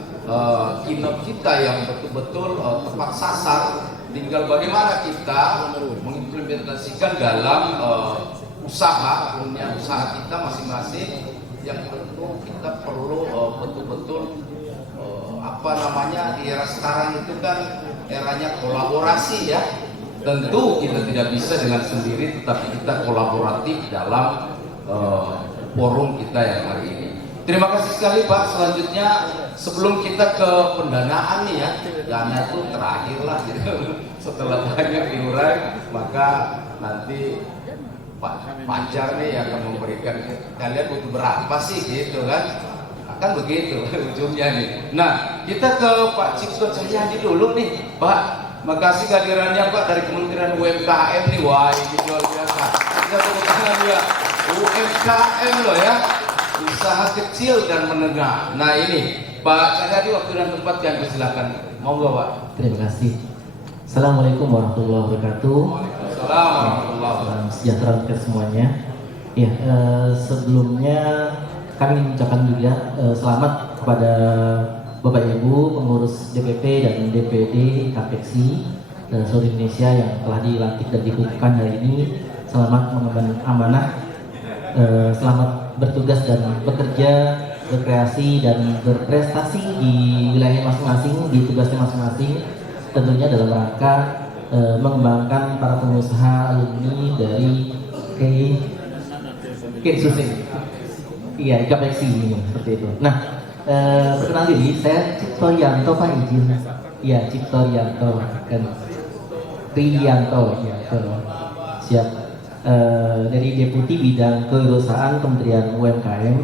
keynote kita yang betul-betul tepat sasar, tinggal bagaimana kita mengimplementasikan dalam usaha kita masing-masing, yang tentu kita perlu betul-betul di era sekarang itu kan eranya kolaborasi ya. Tentu kita tidak bisa dengan sendiri, tetapi kita kolaboratif dalam forum kita yang hari ini. Terima kasih sekali Pak. Selanjutnya sebelum kita ke pendanaan nih ya, dana itu terakhir lah gitu. Setelah banyak diurai, maka nanti Pak Pajar nih yang akan memberikan, kalian butuh berapa sih gitu kan? Akan begitu ujungnya nih. Nah kita ke Pak Cipto Cahyadi dulu nih Pak. Makasih kehadirannya Pak dari Kementerian UMKM nih. Wah ini luar biasa. Kita tepuk tangan juga. UMKM loh ya, usaha kecil dan menengah. Nah ini Pak Cahyadi, waktu dan tempat yang silakan. Monggo Pak. Terima kasih. Assalamualaikum warahmatullahi wabarakatuh. Assalamualaikum warahmatullahi wabarakatuh. Salam sejahtera untuk semuanya. Ya, sebelumnya kami mengucapkan juga selamat kepada Bapak Ibu pengurus DPP dan DPD KPEXI seluruh Indonesia yang telah dilantik dan dikukuhkan hari ini. Selamat mengemban amanah, selamat bertugas dan bekerja, berkreasi dan berprestasi di wilayah masing-masing, di tugasnya masing-masing, tentunya dalam rangka mengembangkan para pengusaha alumni dari iya KPEXI ini seperti itu. Nah, perkenal diri, saya Cipto Yanto Pak, izin. Iya, Cipto Yanto kan Priyanto ya, siap. Dari Deputi Bidang Kewirausahaan Kementerian UMKM.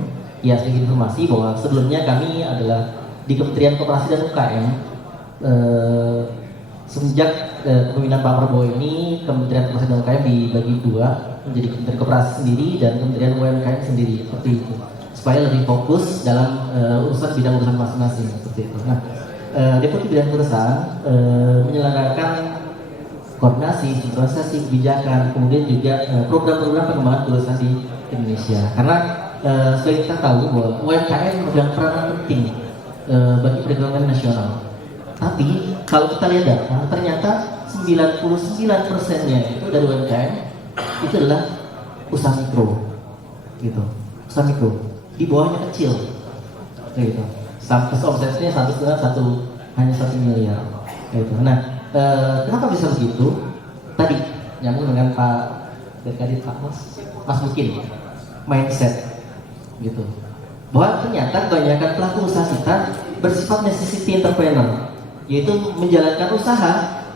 Ya, sedikit informasi bahwa sebelumnya kami adalah di Kementerian Koperasi dan UKM semenjak kepemimpinan Pak Prabowo ini Kementerian Koperasi dan UMKM dibagi dua menjadi Kementerian Koperasi sendiri dan Kementerian UMKM sendiri seperti itu supaya lebih fokus dalam urusan masing-masing seperti itu. Nah, Deputi Bidang Perusahaan menyelenggarakan koordinasi, sinkronisasi kebijakan, kemudian juga program-program pengembangan perusahaan di Indonesia. Karena sebagai kita tahu bahwa UMKM memegang peranan penting bagi perekonomian nasional. Tapi kalau kita lihat data, ternyata 99%-nya itu dari UMKM itu adalah usaha mikro, gitu. Usaha mikro, di bawahnya kecil, gitu. Sampai omsetnya hanya 1 miliar, gitu. Nah, kenapa bisa begitu? Tadi nyambung dengan Pak Dekadit Pak Mas Bukin, mindset, gitu. Bahwa ternyata kebanyakan pelaku usaha kita bersifat necessity entrepreneur, yaitu menjalankan usaha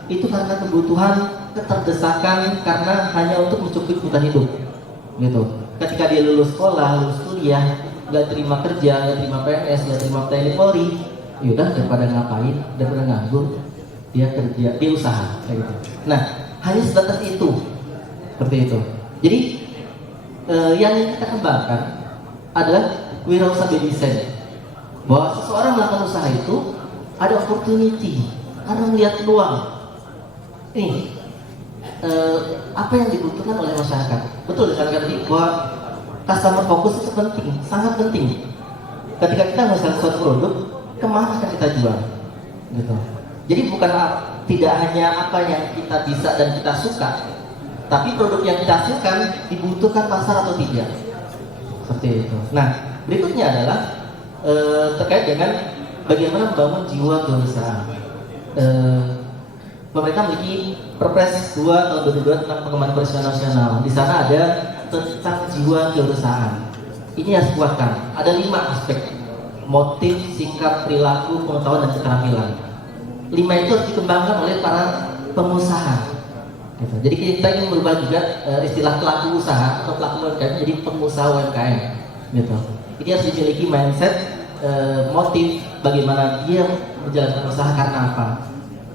itu karena kebutuhan, keterdesakan, karena hanya untuk mencukupi kebutuhan hidup, gitu. Ketika dia lulus sekolah, lulus kuliah, nggak terima kerja, nggak terima PNS, nggak terima TNI Polri, yaudah daripada ngapain, daripada nganggur, dia kerja, dia usaha, kayak gitu. Nah, hanya sebatas itu, seperti itu. Jadi yang kita kembangkan adalah wirausaha by design, bahwa seseorang melakukan usaha itu ada opportunity karena melihat peluang. Ini apa yang dibutuhkan oleh masyarakat. Betul dikatakan tadi bahwa customer focus itu penting, sangat penting. Ketika kita menghasilkan suatu produk, kemana akan kita jual, gitu. Jadi bukan tidak hanya apa yang kita bisa dan kita suka, tapi produk yang kita hasilkan dibutuhkan pasar atau tidak, seperti itu. Nah, berikutnya adalah terkait dengan bagaimana membangun jiwa kewirausahaan. Pemerintah memiliki Perpres 2 tahun 2022 tentang pengembangan pariwisata nasional. Di sana ada tentang jiwa kewirausahaan. Ini harus kuatkan. Ada 5 aspek: motif, sikap, perilaku, pengetahuan, dan keterampilan. 5 itu harus dikembangkan oleh para pengusaha. Gitu. Jadi kita ingin merubah juga istilah pelaku usaha atau pelaku UMKM menjadi pengusaha UMKM. Gitu. Ini harus dimiliki mindset, motif, bagaimana dia menjalankan usaha karena apa.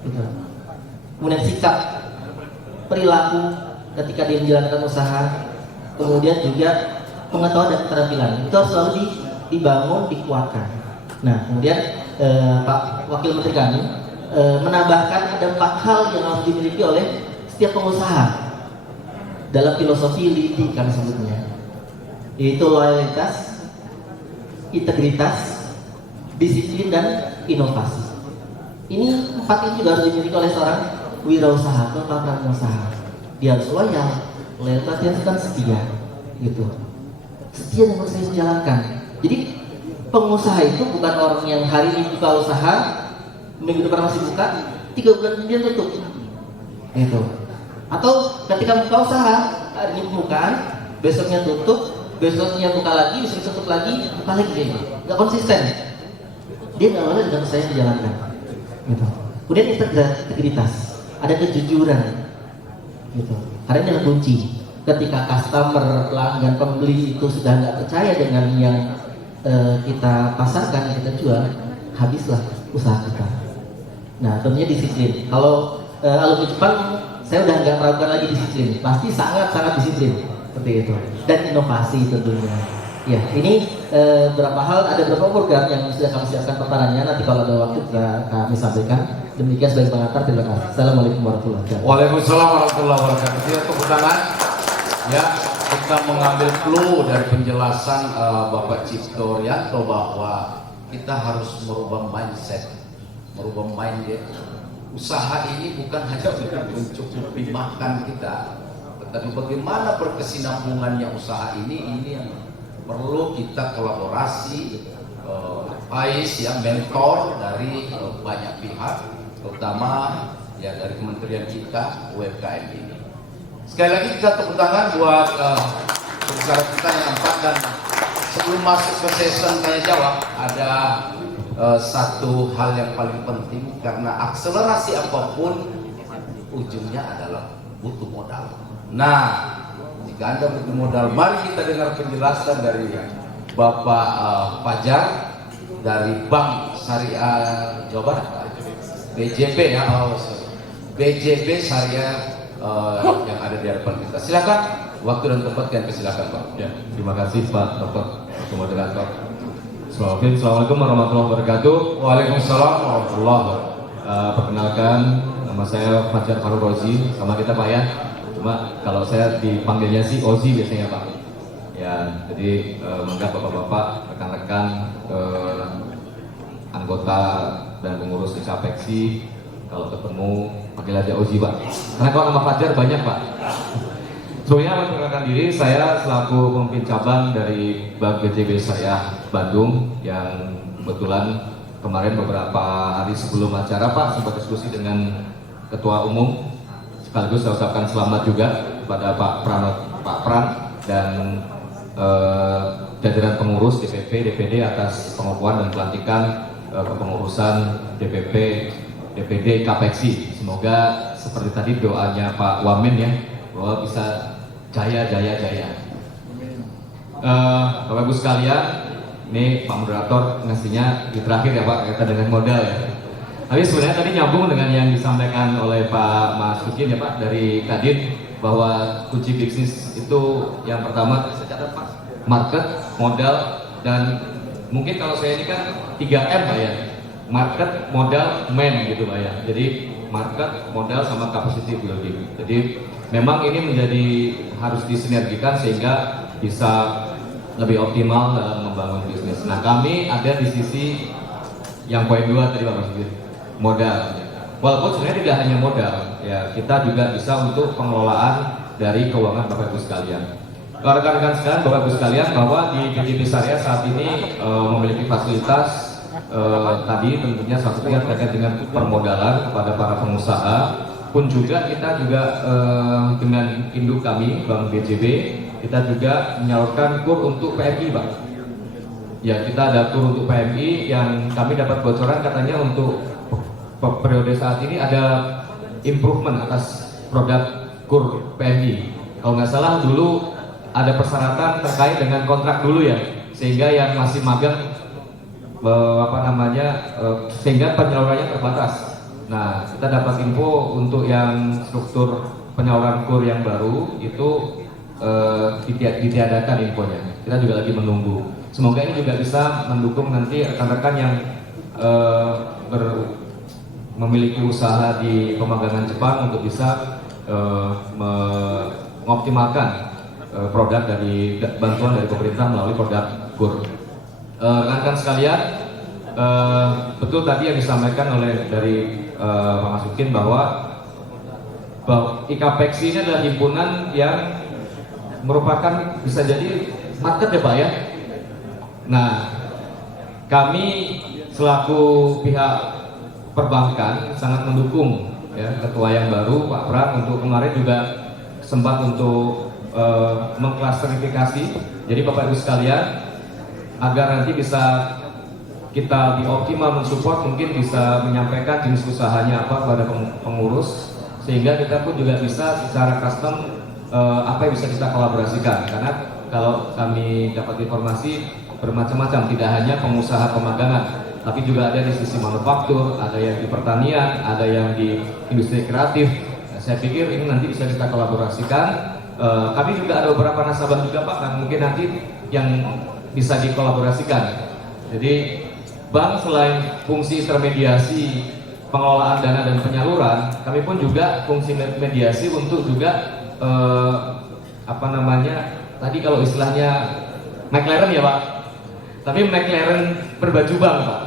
Gitu. Kemudian sikap, perilaku ketika dia menjalankan usaha, kemudian juga pengetahuan dan keterampilan itu harus selalu dibangun, dikuatkan. Nah, kemudian Pak Wakil Menteri kami menambahkan ada 4 hal yang harus dimiliki oleh setiap pengusaha dalam filosofi LIDI kami sebutnya, yaitu loyalitas, integritas, disiplin, dan inovasi. Ini 4 ini juga harus dimiliki oleh seorang wirausaha atau pramusaha. Dia harus loyal, loyalitas dan setia, gitu. Setia dan harus menjalankan. Jadi pengusaha itu bukan orang yang hari ini buka usaha, minggu depan masih buka, 3 bulan kemudian tutup, gitu. Atau ketika buka usaha, hari ini pembukaan, besoknya tutup, besoknya buka lagi, besok tutup lagi, buka lagi, nggak konsisten. Dia nggak loyal dengan usaha yang dijalankan, gitu. Kemudian integritas, ada kejujuran, gitu. Karena ini adalah kunci. Ketika customer, pelanggan, pembeli itu sudah nggak percaya dengan yang kita pasarkan, yang kita jual, habislah usaha kita. Nah, tentunya disiplin. Kalau alumni Jepang, saya udah nggak meragukan lagi disiplin. Pasti sangat disiplin, seperti itu. Dan inovasi tentunya. Ya, ini beberapa hal, ada beberapa program yang sudah kami siapkan pertanyaannya. Nanti kalau ada waktu kami sampaikan. Demikian sebagai pengantar, terima kasih. Assalamualaikum warahmatullahi wabarakatuh. Waalaikumsalam warahmatullahi wabarakatuh. Kita tepuk tangan. Ya, kita mengambil clue dari penjelasan Bapak Cipto Rianto bahwa kita harus merubah mindset, merubah mindset. Usaha ini bukan hanya untuk mencukupi makan kita, tetapi bagaimana berkesinambungannya usaha ini yang perlu kita kolaborasi, advice, ya, mentor dari banyak pihak, terutama ya dari kementerian kita UMKM ini. Sekali lagi kita tepuk tangan buat pembicara kita yang 4. Dan sebelum masuk ke session tanya jawab, ada satu hal yang paling penting, karena akselerasi apapun ujungnya adalah butuh modal. Nah, jika Anda butuh modal, mari kita dengar penjelasan dari Bapak Fajar dari Bank Syariah Jawa Barat, BJP ya. BJB Syariah yang ada di hadapan kita. Silakan, waktu dan tempat kalian persilakan Pak. Ya, terima kasih Pak Dr. Moderator. Assalamualaikum warahmatullahi wabarakatuh. Waalaikumsalam warahmatullahi wabarakatuh. Perkenalkan, nama saya Fajar Faruk Ozi, sama kita Pak ya. Cuma kalau saya dipanggilnya sih Ozi biasanya Pak. Ya, jadi mengapa bapak-bapak, rekan-rekan, anggota dan pengurus di Kapexi, kalau ketemu panggil aja Ozi Pak. Karena kalau nama Fajar banyak Pak. Sebelumnya memperkenalkan diri, saya selaku pemimpin cabang dari Bank BJB Syariah Bandung yang kebetulan kemarin beberapa hari sebelum acara Pak sempat diskusi dengan Ketua Umum, sekaligus saya ucapkan selamat juga kepada Pak Pran dan jajaran pengurus DPP, DPD atas pengukuhan dan pelantikan kepengurusan DPP, DPD Kapexi. Semoga seperti tadi doanya Pak Wamen ya, bahwa bisa jaya. Bapak Ibu sekalian, ini Pak Moderator ngasihnya di terakhir ya Pak, kaitan dengan modal ya. Tapi sebenarnya tadi nyambung dengan yang disampaikan oleh Pak Mas Hukin ya Pak dari Kadin, bahwa kunci bisnis itu yang pertama secara Pak, market, modal, dan mungkin kalau saya ini kan 3M Pak ya, market, modal, man gitu Pak ya. Jadi market, modal, sama capacity building. Jadi memang ini menjadi harus disinergikan sehingga bisa lebih optimal dalam membangun bisnis. Nah kami ada di sisi yang poin 2 tadi Pak Mas Hukin, modal. Walaupun sebenarnya tidak hanya modal, ya kita juga bisa untuk pengelolaan dari keuangan Bapak Ibu sekalian. Rekan-rekan sekalian, Bapak Ibu sekalian, bahwa di BJB Syariah saat ini memiliki fasilitas tadi tentunya satu yang terkait dengan permodalan kepada para pengusaha, pun juga kita juga dengan induk kami Bank BJB kita juga menyalurkan kur untuk PMI Pak. Ya kita ada kur untuk PMI yang kami dapat bocoran katanya untuk periode saat ini ada improvement atas produk kur PMI. Kalau nggak salah dulu ada persyaratan terkait dengan kontrak dulu ya, sehingga yang masih magang sehingga penyalurannya terbatas. Nah kita dapat info untuk yang struktur penyaluran kur yang baru itu ditiadakan infonya. Kita juga lagi menunggu. Semoga ini juga bisa mendukung nanti rekan-rekan yang memiliki usaha di pemagangan Jepang untuk bisa mengoptimalkan produk dari bantuan dari pemerintah melalui produk KUR. Rekan-rekan sekalian, betul tadi yang disampaikan oleh dari Pak Mas Hukin bahwa IKAPEXI ini adalah himpunan yang merupakan bisa jadi market ya Pak ya. Nah, kami selaku pihak perbankan sangat mendukung ya ketua yang baru Pak Pran untuk kemarin juga sempat untuk mengklasifikasi. Jadi Bapak Ibu sekalian, agar nanti bisa kita lebih optimal mensupport, mungkin bisa menyampaikan jenis usahanya apa kepada pengurus, sehingga kita pun juga bisa secara custom apa yang bisa kita kolaborasikan. Karena kalau kami dapat informasi bermacam-macam, tidak hanya pengusaha pemagangan, tapi juga ada di sisi manufaktur, ada yang di pertanian, ada yang di industri kreatif. Nah, saya pikir ini nanti bisa kita kolaborasikan. Kami juga ada beberapa nasabah juga Pak, yang mungkin nanti yang bisa dikolaborasikan. Jadi bank selain fungsi intermediasi pengelolaan dana dan penyaluran, kami pun juga fungsi mediasi untuk juga tadi kalau istilahnya McLaren ya Pak, tapi McLaren berbaju bank Pak,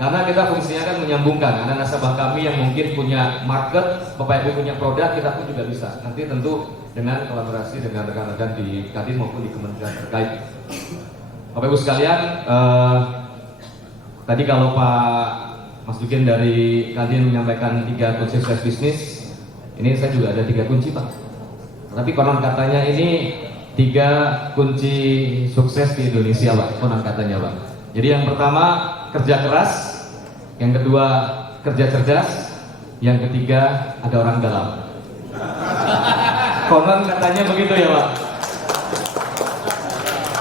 karena kita fungsinya kan menyambungkan. Ada nasabah kami yang mungkin punya market, Bapak Ibu punya produk, kita pun juga bisa. Nanti tentu dengan kolaborasi dengan rekan-rekan di Kadin maupun di kementerian terkait. Bapak Ibu sekalian, tadi kalau Pak Mas Dukin dari Kadin menyampaikan 3 kunci sukses bisnis, ini saya juga ada 3 kunci Pak. Tapi konon katanya ini 3 kunci sukses di Indonesia Pak, konon katanya Pak. Jadi yang pertama kerja keras, yang kedua kerja cerdas, yang ketiga ada orang dalam. Konon katanya begitu ya Pak.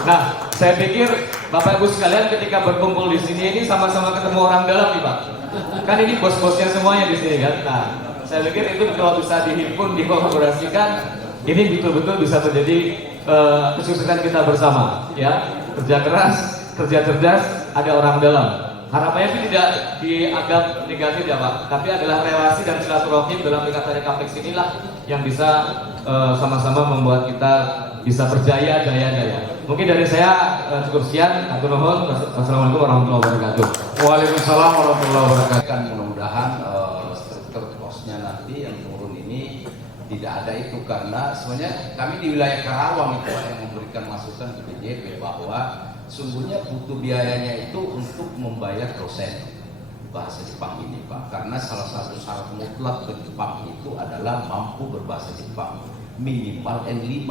Nah, saya pikir Bapak Ibu sekalian ketika berkumpul di sini ini sama-sama ketemu orang dalam nih Pak. Kan ini bos-bosnya semuanya di sini kan. Nah, Saya pikir itu kalau bisa dihimpun, dikolaborasikan, ini betul-betul bisa menjadi kesuksesan kita bersama. Ya, kerja keras, kerja cerdas, ada orang dalam. Harapannya sih tidak dianggap negatif ya Pak, tapi adalah relasi dan silaturahim dalam ikatan KPX inilah yang bisa sama-sama membuat kita bisa berjaya, jaya. Mungkin dari saya cukup sekian. Aku nuhun. Wassalamualaikum warahmatullahi wabarakatuh. Waalaikumsalam warahmatullahi wabarakatuh. Mudah-mudahan struktur kosnya nanti yang turun ini tidak ada itu, karena sebenarnya kami di wilayah Karawang itu yang memberikan masukan ke BJP bahwa sungguhnya butuh biayanya itu untuk membayar dosen bahasa Jepang ini Pak, karena salah satu syarat mutlak ke Jepang itu adalah mampu berbahasa Jepang minimal N5.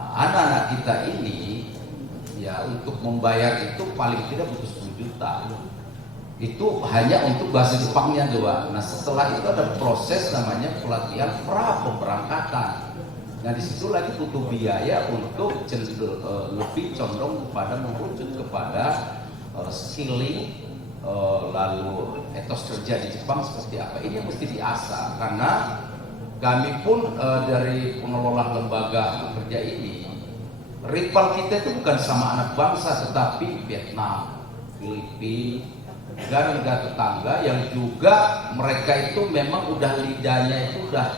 Anak-anak kita ini ya untuk membayar itu paling tidak butuh 10 juta. Itu hanya untuk bahasa Jepangnya doang. Nah setelah itu ada proses namanya pelatihan pra pemberangkatan. Nah di situ lagi butuh biaya untuk lebih condong kepada merujuk kepada skilling, lalu etos kerja di Jepang seperti apa. Ini mesti diasah, karena kami pun dari pengelola lembaga kerja ini, rival kita itu bukan sama anak bangsa, tetapi Vietnam, Filipina, negara-negara tetangga yang juga mereka itu memang udah lidahnya itu udah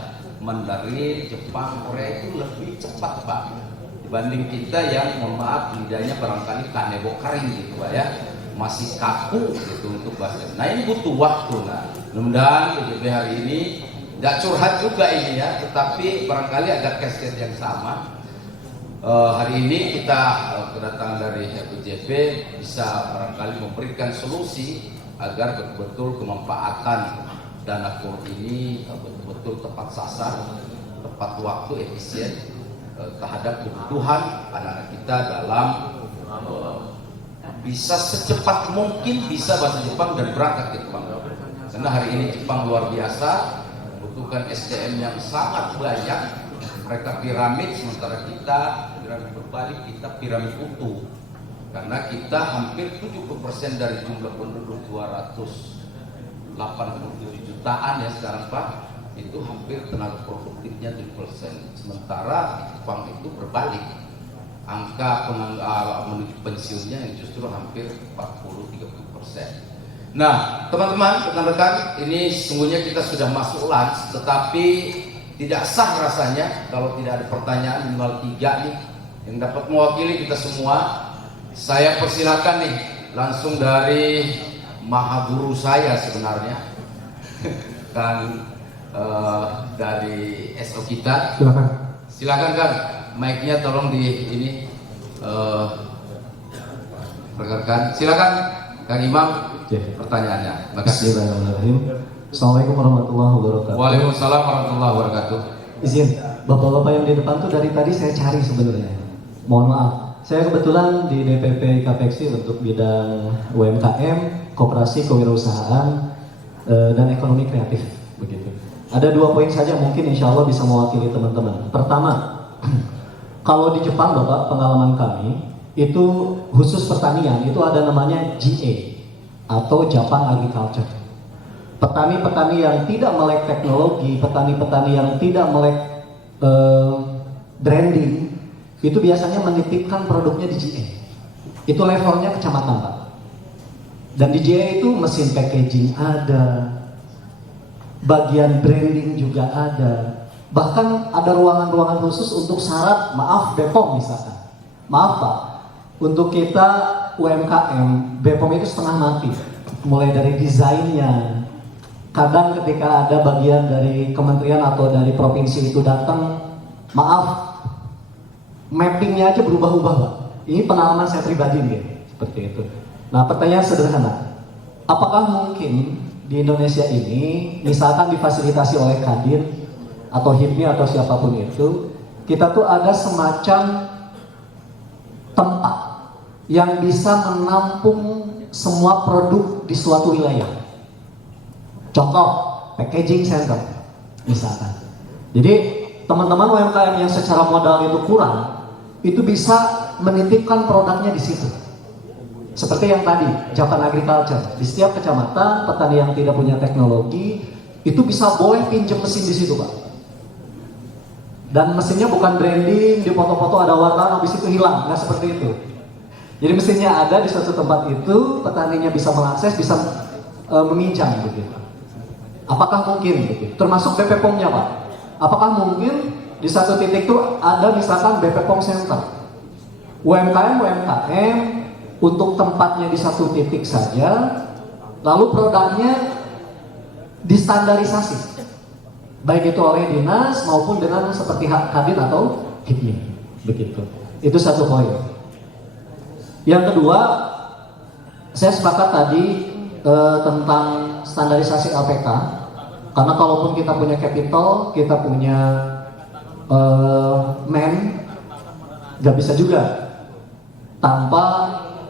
Mandarin, Jepang, Korea itu lebih cepat Pak dibanding kita yang mohon maaf lidahnya barangkali kanebo kering gitu Pak ya, masih kaku gitu untuk bahasa. Nah ini butuh waktu. Nah mudah-mudahan BJP hari ini tidak curhat juga ini ya, tetapi barangkali ada casket yang sama. Hari ini kita kedatangan dari BJP bisa barangkali memberikan solusi agar betul-betul kemanfaatan dana KUR ini betul-betul tepat sasaran, tepat waktu, efisien terhadap kebutuhan anak-anak kita dalam bisa secepat mungkin bisa bahasa Jepang dan berangkat ke Jepang. Karena hari ini Jepang luar biasa, membutuhkan SDM yang sangat banyak. Mereka piramid, sementara kita piramid berbalik, kita piramid utuh. Karena kita hampir 70% dari jumlah penduduk 287 jutaan ya sekarang Pak, itu hampir tenaga produktifnya 7%. Sementara Jepang itu berbalik, angka menuju pensiunnya yang justru hampir 40-30%. Nah teman-teman, rekan-rekan, ini sungguhnya kita sudah masuk lunch, tetapi tidak sah rasanya kalau tidak ada pertanyaan minimal 3 nih yang dapat mewakili kita semua. Saya persilakan nih langsung dari maha guru saya sebenarnya kan dari SO kita. Silakan kan, mic-nya tolong di ini rekan-rekan. Silakan Kang Imam, pertanyaannya. Makasih. Assalamualaikum warahmatullahi wabarakatuh. Waalaikumsalam warahmatullahi wabarakatuh. Izin, bapak-bapak yang di depan tuh dari tadi saya cari sebenarnya. Mohon maaf, saya kebetulan di DPP KPXI untuk bidang UMKM, koperasi, kewirausahaan, dan ekonomi kreatif. Begitu. Ada 2 poin saja mungkin insya Allah bisa mewakili teman-teman. Pertama, kalau di Jepang bapak, pengalaman kami itu khusus pertanian itu ada namanya GA atau Japan Agriculture. Petani-petani yang tidak melek teknologi, petani-petani yang tidak melek branding, itu biasanya menitipkan produknya di GA. Itu levelnya kecamatan Pak. Dan di GA itu mesin packaging ada, bagian branding juga ada, bahkan ada ruangan-ruangan khusus untuk syarat, maaf BPOM misalkan. Maaf Pak, untuk kita UMKM, BPOM itu setengah mati, mulai dari desainnya. Kadang ketika ada bagian dari kementerian atau dari provinsi itu datang, maaf, mappingnya aja berubah-ubah Pak. Ini pengalaman saya pribadi nih, seperti itu. Nah pertanyaan sederhana, apakah mungkin di Indonesia ini, misalkan difasilitasi oleh Kadin atau HIPMI atau siapapun itu, kita tuh ada semacam tempat yang bisa menampung semua produk di suatu wilayah. Contoh, packaging center misalkan. Jadi teman-teman UMKM yang secara modal itu kurang, itu bisa menitipkan produknya di situ. Seperti yang tadi, Japan Agriculture. Di setiap kecamatan, petani yang tidak punya teknologi, itu bisa boleh pinjem mesin di situ, Pak. Dan mesinnya bukan branding, di foto-foto ada wartawan, habis itu hilang, nggak seperti itu. Jadi mesinnya ada di suatu tempat itu, petaninya bisa mengakses, bisa meminjam begitu. Apakah mungkin begitu? Termasuk BP POM-nya, Pak. Apakah mungkin di satu titik itu ada misalkan BP POM Center, UMKM untuk tempatnya di satu titik saja, lalu produknya distandarisasi, baik itu oleh dinas maupun dengan seperti Kadin atau HIPMI, begitu. Itu satu poin. Yang kedua, saya sepakat tadi tentang standarisasi LPK, karena kalaupun kita punya capital, kita punya nggak bisa juga tanpa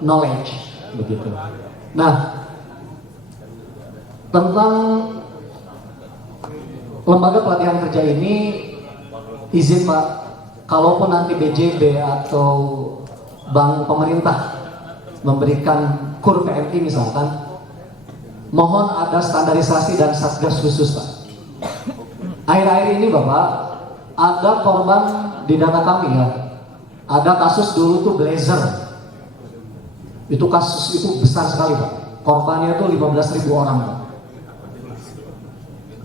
knowledge, begitu. Nah, tentang lembaga pelatihan kerja ini, izin Pak, kalaupun nanti BJB atau bank pemerintah memberikan KUR PMI misalkan, mohon ada standarisasi dan satgas khusus, Pak. Akhir-akhir ini Bapak, ada korban di data kami ya, ada kasus dulu tuh Blazer, itu kasus itu besar sekali Pak, korbannya tuh 15.000 orang Pak,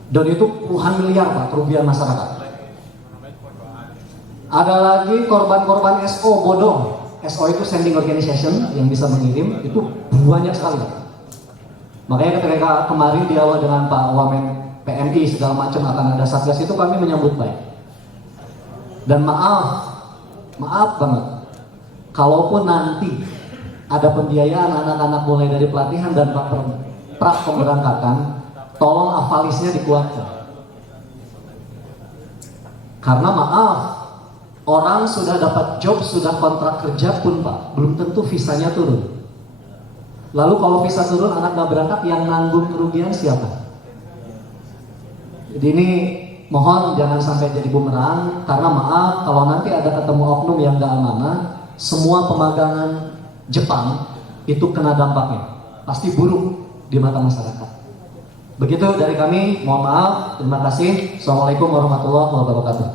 dan itu puluhan miliar Pak kerugian masyarakat. Ada lagi korban-korban SO bodong, SO itu sending organization yang bisa mengirim, itu banyak sekali Pak. Makanya ketika kemarin dialog dengan Pak Wamen PMI segala macam akan ada satgas, itu kami menyambut baik. Dan maaf banget, kalaupun nanti ada pembiayaan anak-anak mulai dari pelatihan dan pra pemberangkatan, tolong avalisnya dikuatkan. Karena maaf, orang sudah dapat job, sudah kontrak kerja pun Pak, belum tentu visanya turun. Lalu kalau visa turun, anak nggak berangkat, yang nanggung kerugian siapa? Jadi ini mohon jangan sampai jadi bumerang, karena maaf kalau nanti ada ketemu oknum yang nggak amanah, semua pemagangan Jepang itu kena dampaknya, pasti buruk di mata masyarakat. Begitu dari kami, mohon maaf, terima kasih. Assalamualaikum warahmatullahi wabarakatuh.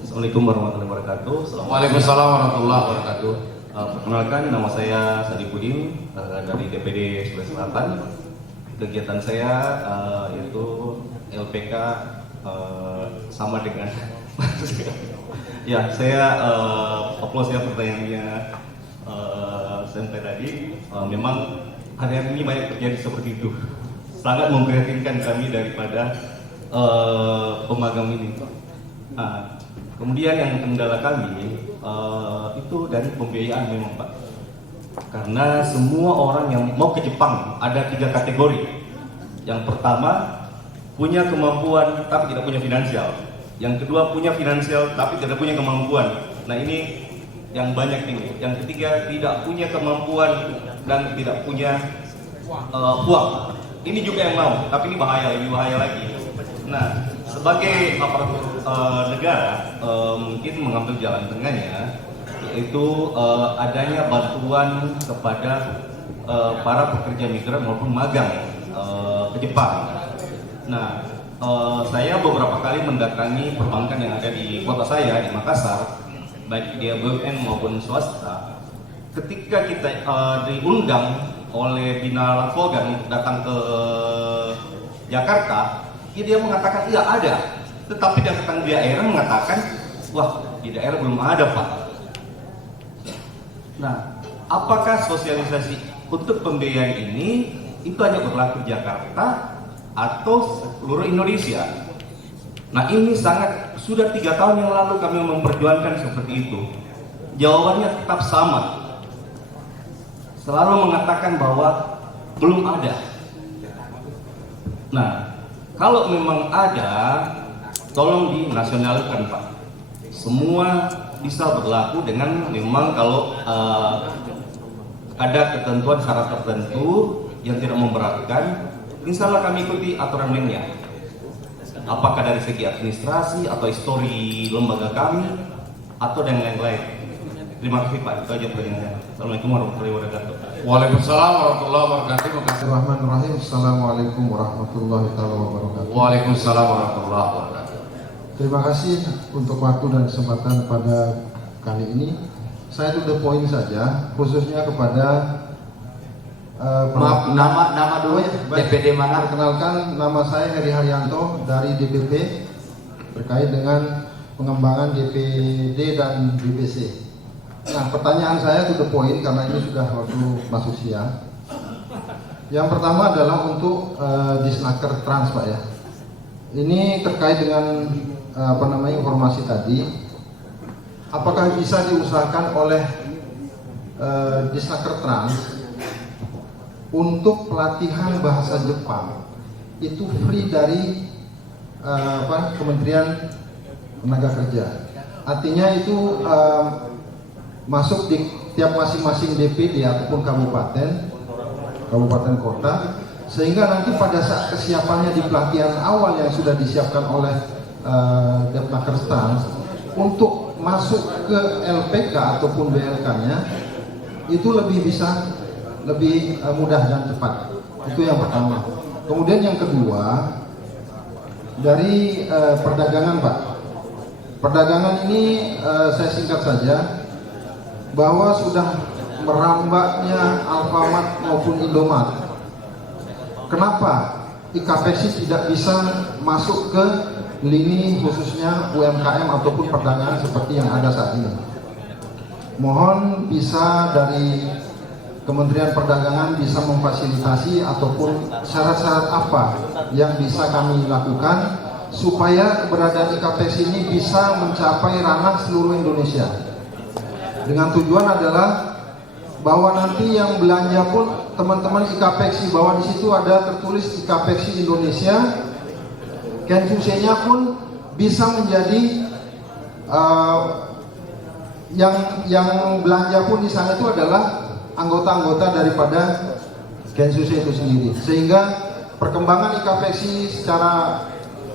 Assalamualaikum warahmatullahi wabarakatuh. Waalaikumsalam warahmatullahi wabarakatuh. Perkenalkan, nama saya Sadipudin dari DPD Sulawesi Selatan. Kegiatan saya yaitu LPK sama dengan ya saya upload ya pertanyaannya sampai tadi. Memang hari-hari ini banyak terjadi seperti itu, sangat memprihatinkan kami daripada pemagang ini. Kemudian yang kendala kami itu dari pembiayaan memang Pak, karena semua orang yang mau ke Jepang ada 3 kategori. Yang pertama, punya kemampuan tapi tidak punya finansial. Yang kedua, punya finansial tapi tidak punya kemampuan. Nah ini yang banyak ini. Yang ketiga, tidak punya kemampuan dan tidak punya uang. Ini juga yang mau, tapi ini bahaya, lagi. Nah, sebagai aparatur negara mungkin mengambil jalan tengahnya, yaitu adanya bantuan kepada para pekerja migran maupun magang ke Jepang. Nah, saya beberapa kali mendatangi perbankan yang ada di kota saya, di Makassar, baik dia BUMN maupun swasta. Ketika kita diundang oleh Bina Latvogan datang ke Jakarta, dia mengatakan iya ada, tetapi datang di daerah mengatakan wah di daerah belum ada Pak. Nah, apakah sosialisasi untuk pembiayaan ini itu hanya berlaku di Jakarta atau seluruh Indonesia? Nah ini sudah 3 tahun yang lalu kami memperjuangkan seperti itu. Jawabannya tetap sama, selalu mengatakan bahwa belum ada. Nah kalau memang ada, tolong dinasionalkan Pak. Semua bisa berlaku dengan memang kalau ada ketentuan syarat tertentu yang tidak memberatkan, insya Allah kami ikuti aturan mainnya. Apakah dari segi administrasi atau histori lembaga kami atau yang lain-lain. Terima kasih Pak, itu aja pertanyaannya. Assalamualaikum warahmatullahi wabarakatuh. Waalaikumsalam warahmatullahi wabarakatuh. Bismillahirrahmanirrahim. Assalamualaikum warahmatullahi wabarakatuh. Waalaikumsalam warahmatullahi wabarakatuh. Terima kasih untuk waktu dan kesempatan pada kali ini. Saya to the point saja, khususnya kepada Maaf, nama dulu ya, DPD mana? Perkenalkan, nama saya Heri Haryanto dari DPP terkait dengan pengembangan DPD dan DPC. Nah, pertanyaan saya to the point karena ini sudah waktu masuk siang. Yang pertama adalah untuk Disnaker Trans, Pak ya. Ini terkait dengan informasi tadi. Apakah bisa diusahakan oleh Disnaker Trans untuk pelatihan bahasa Jepang itu free dari Kementerian Tenaga Kerja. Artinya itu masuk di tiap masing-masing DPD ataupun kabupaten kota, sehingga nanti pada saat kesiapannya di pelatihan awal yang sudah disiapkan oleh Disnaker Trans untuk masuk ke LPK ataupun BLK-nya itu lebih mudah dan cepat. Itu yang pertama. Kemudian yang kedua, dari perdagangan, Pak. Perdagangan ini saya singkat saja, bahwa sudah merambaknya Alfamart maupun Indomart. Kenapa IKPEXI tidak bisa masuk ke lini khususnya UMKM ataupun perdagangan seperti yang ada saat ini? Mohon bisa dari Kementerian Perdagangan bisa memfasilitasi ataupun syarat-syarat apa yang bisa kami lakukan supaya keberadaan IKPEXI ini bisa mencapai ranah seluruh Indonesia. Dengan tujuan adalah bahwa nanti yang belanja pun teman-teman IKPEXI, bahwa di situ ada tertulis IKPEXI Indonesia, Kenfuse-nya pun bisa menjadi yang belanja pun di sana itu adalah anggota-anggota daripada Kenfuse itu sendiri, sehingga perkembangan IKPEXI secara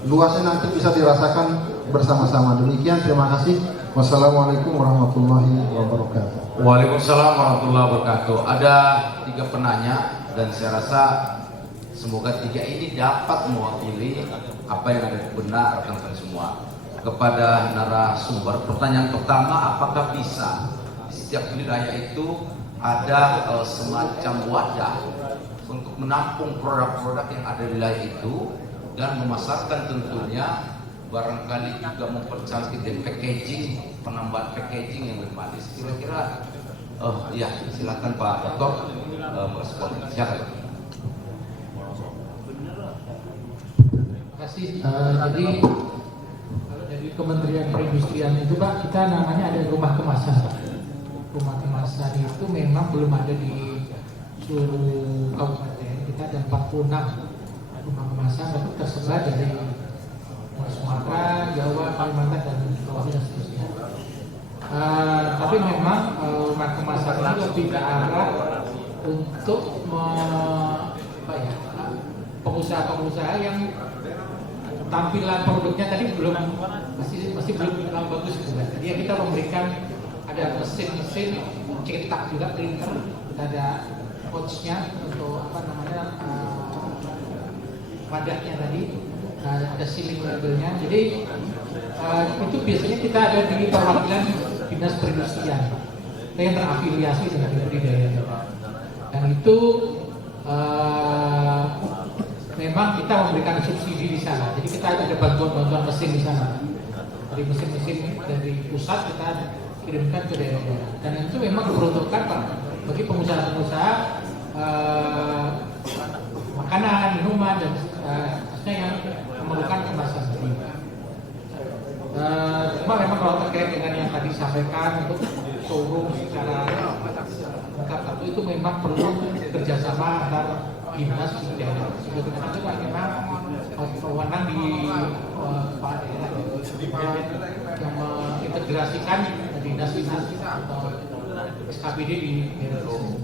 luasnya nanti bisa dirasakan bersama-sama. Demikian, terima kasih. Wassalamualaikum warahmatullahi wabarakatuh. Waalaikumsalam warahmatullahi wabarakatuh. Ada 3 penanya dan saya rasa semoga 3 ini dapat mewakili apa yang ada di benak rekan-rekan semua. Kepada narasumber, pertanyaan pertama, apakah bisa di setiap wilayah itu ada semacam wadah untuk menampung produk-produk yang ada di wilayah itu dan memasarkan, tentunya barangkali juga mempercantik dan packaging, penambahan packaging yang lebih manis. Kira-kira ya, silakan Pak Dokter merespon. Silakan. Terima kasih. Jadi kalau dari Kementerian Perindustrian itu, Pak, kita namanya ada rumah kemasan, Pak. Rumah kemasan itu memang belum ada di seluruh kabupaten. Kita ada 46 rumah kemasan, tapi tersebar dari Sumatera, Jawa, Kalimantan, dan Sulawesi dan seterusnya. Tapi memang rumah kemasan ini lebih ke arah untuk pengusaha-pengusaha yang tampilan produknya tadi masih belum terlalu bagus, gitu. Jadi kita memberikan ada mesin-mesin cetak juga, printer, kita ada coachnya untuk wadahnya tadi, ada sealing labelnya. Jadi itu biasanya kita ada di perwakilan dinas perindustrian yang terafiliasi dengan budidaya, dan itu memang kita memberikan subsidi di sana. Jadi kita ada bantuan mesin di sana, dari mesin-mesin dari pusat kita kirimkan ke daerah-daerah, dan itu memang diperuntukkan, Pak, bagi pengusaha-pengusaha makanan, minuman, dan yang memerlukan kemasan tadi. Cuma memang kalau terkait dengan yang tadi disampaikan untuk showroom secara lengkap, itu memang perlu kerjasama antar dinas di daerah. Sebetulnya itu kan memang wewenang di kepala daerah yang mengintegrasikan dinas-dinas atau SKPD di daerah tersebut.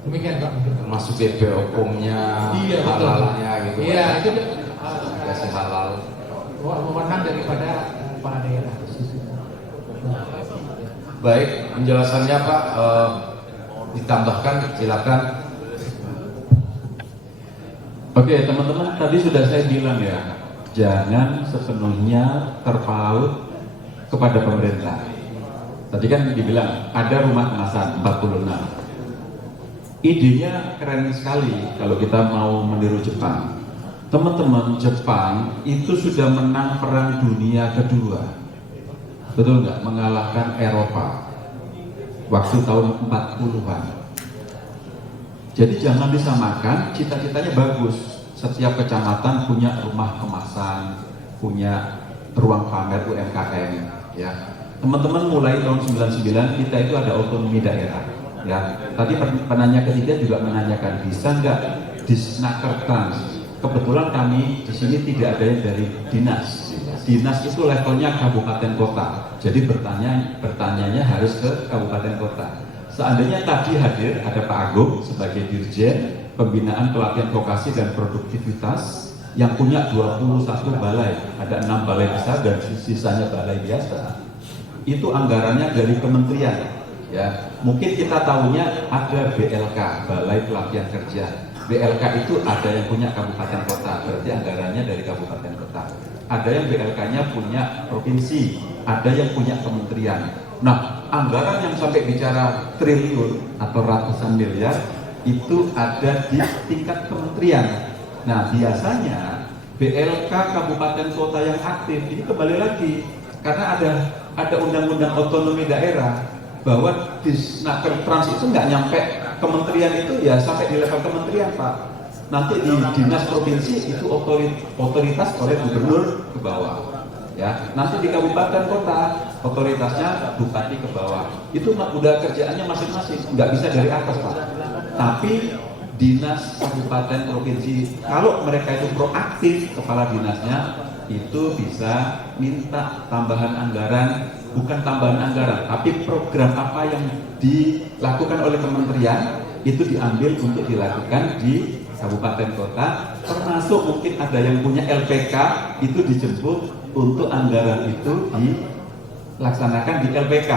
Demikian, Pak. Termasuk DPO hukumnya, halalnya gitu. Iya, itu kasih halal. wewenang daripada kepala daerah. Baik, penjelasannya Pak ditambahkan, silakan. Oke teman-teman, tadi sudah saya bilang ya, jangan sepenuhnya terpaut kepada pemerintah. Tadi kan dibilang ada rumah kemasan 46. Idenya keren sekali kalau kita mau meniru Jepang. Teman-teman, Jepang itu sudah menang Perang Dunia Kedua. Betul nggak? Mengalahkan Eropa waktu tahun 40-an. Jadi jangan disamakan, cita-citanya bagus. Setiap kecamatan punya rumah kemasan, punya ruang pamer UMKM. Ya, teman-teman, mulai tahun 99 kita itu ada otonomi daerah. Ya, tadi penanya ketiga juga menanyakan bisa nggak Disnaker Trans. Kebetulan kami di sini tidak ada yang dari dinas. Dinas itu levelnya kabupaten kota. Jadi bertanyanya harus ke kabupaten kota. Seandainya tadi hadir ada Pak Agung sebagai Dirjen Pembinaan Pelatihan Vokasi dan Produktivitas yang punya 21 balai, ada 6 balai besar dan sisanya balai biasa. Itu anggarannya dari kementerian. Ya, mungkin kita tahunya ada BLK, Balai Pelatihan Kerja. BLK itu ada yang punya kabupaten kota, berarti anggarannya dari kabupaten kota. Ada yang BLK-nya punya provinsi, ada yang punya kementerian. Nah, anggaran yang sampai bicara triliun atau ratusan miliar itu ada di tingkat kementerian. Nah, biasanya BLK kabupaten kota yang aktif ini kembali lagi karena ada undang-undang otonomi daerah bahwa Disnaker Trans itu nggak nyampe kementerian itu ya sampai di level kementerian Pak. Nanti di dinas provinsi itu otoritas oleh gubernur ke bawah. Ya, nanti di kabupaten kota otoritasnya bupati ke bawah. Itu udah kerjaannya masing-masing, nggak bisa dari atas Pak. Tapi dinas kabupaten provinsi kalau mereka itu proaktif, kepala dinasnya itu bisa minta tambahan anggaran, bukan tambahan anggaran, tapi program apa yang dilakukan oleh kementerian itu diambil untuk dilakukan di kabupaten kota, termasuk mungkin ada yang punya LPK itu dijemput untuk anggaran itu dilaksanakan di LPK,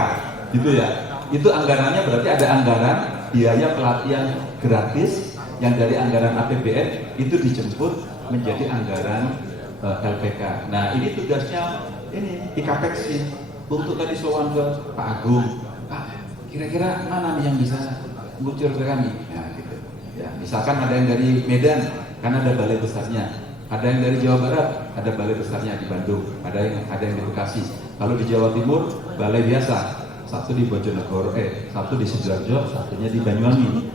gitu ya. Itu anggarannya berarti ada anggaran biaya pelatihan gratis yang dari anggaran APBN itu dijemput menjadi anggaran LPK. Nah, ini tugasnya ini IKAPEX untuk tadi sowan ke Pak Agung. Pak, kira-kira mana nih yang bisa ngucur ke kami? Nah, gitu. Ya, misalkan ada yang dari Medan, karena ada balai besarnya. Ada yang dari Jawa Barat, ada balai besarnya di Bandung. Ada yang di Bekasi. Kalau di Jawa Timur, balai biasa. Satu di Bojonegoro, satu di Sidoarjo, satunya di Banyuwangi.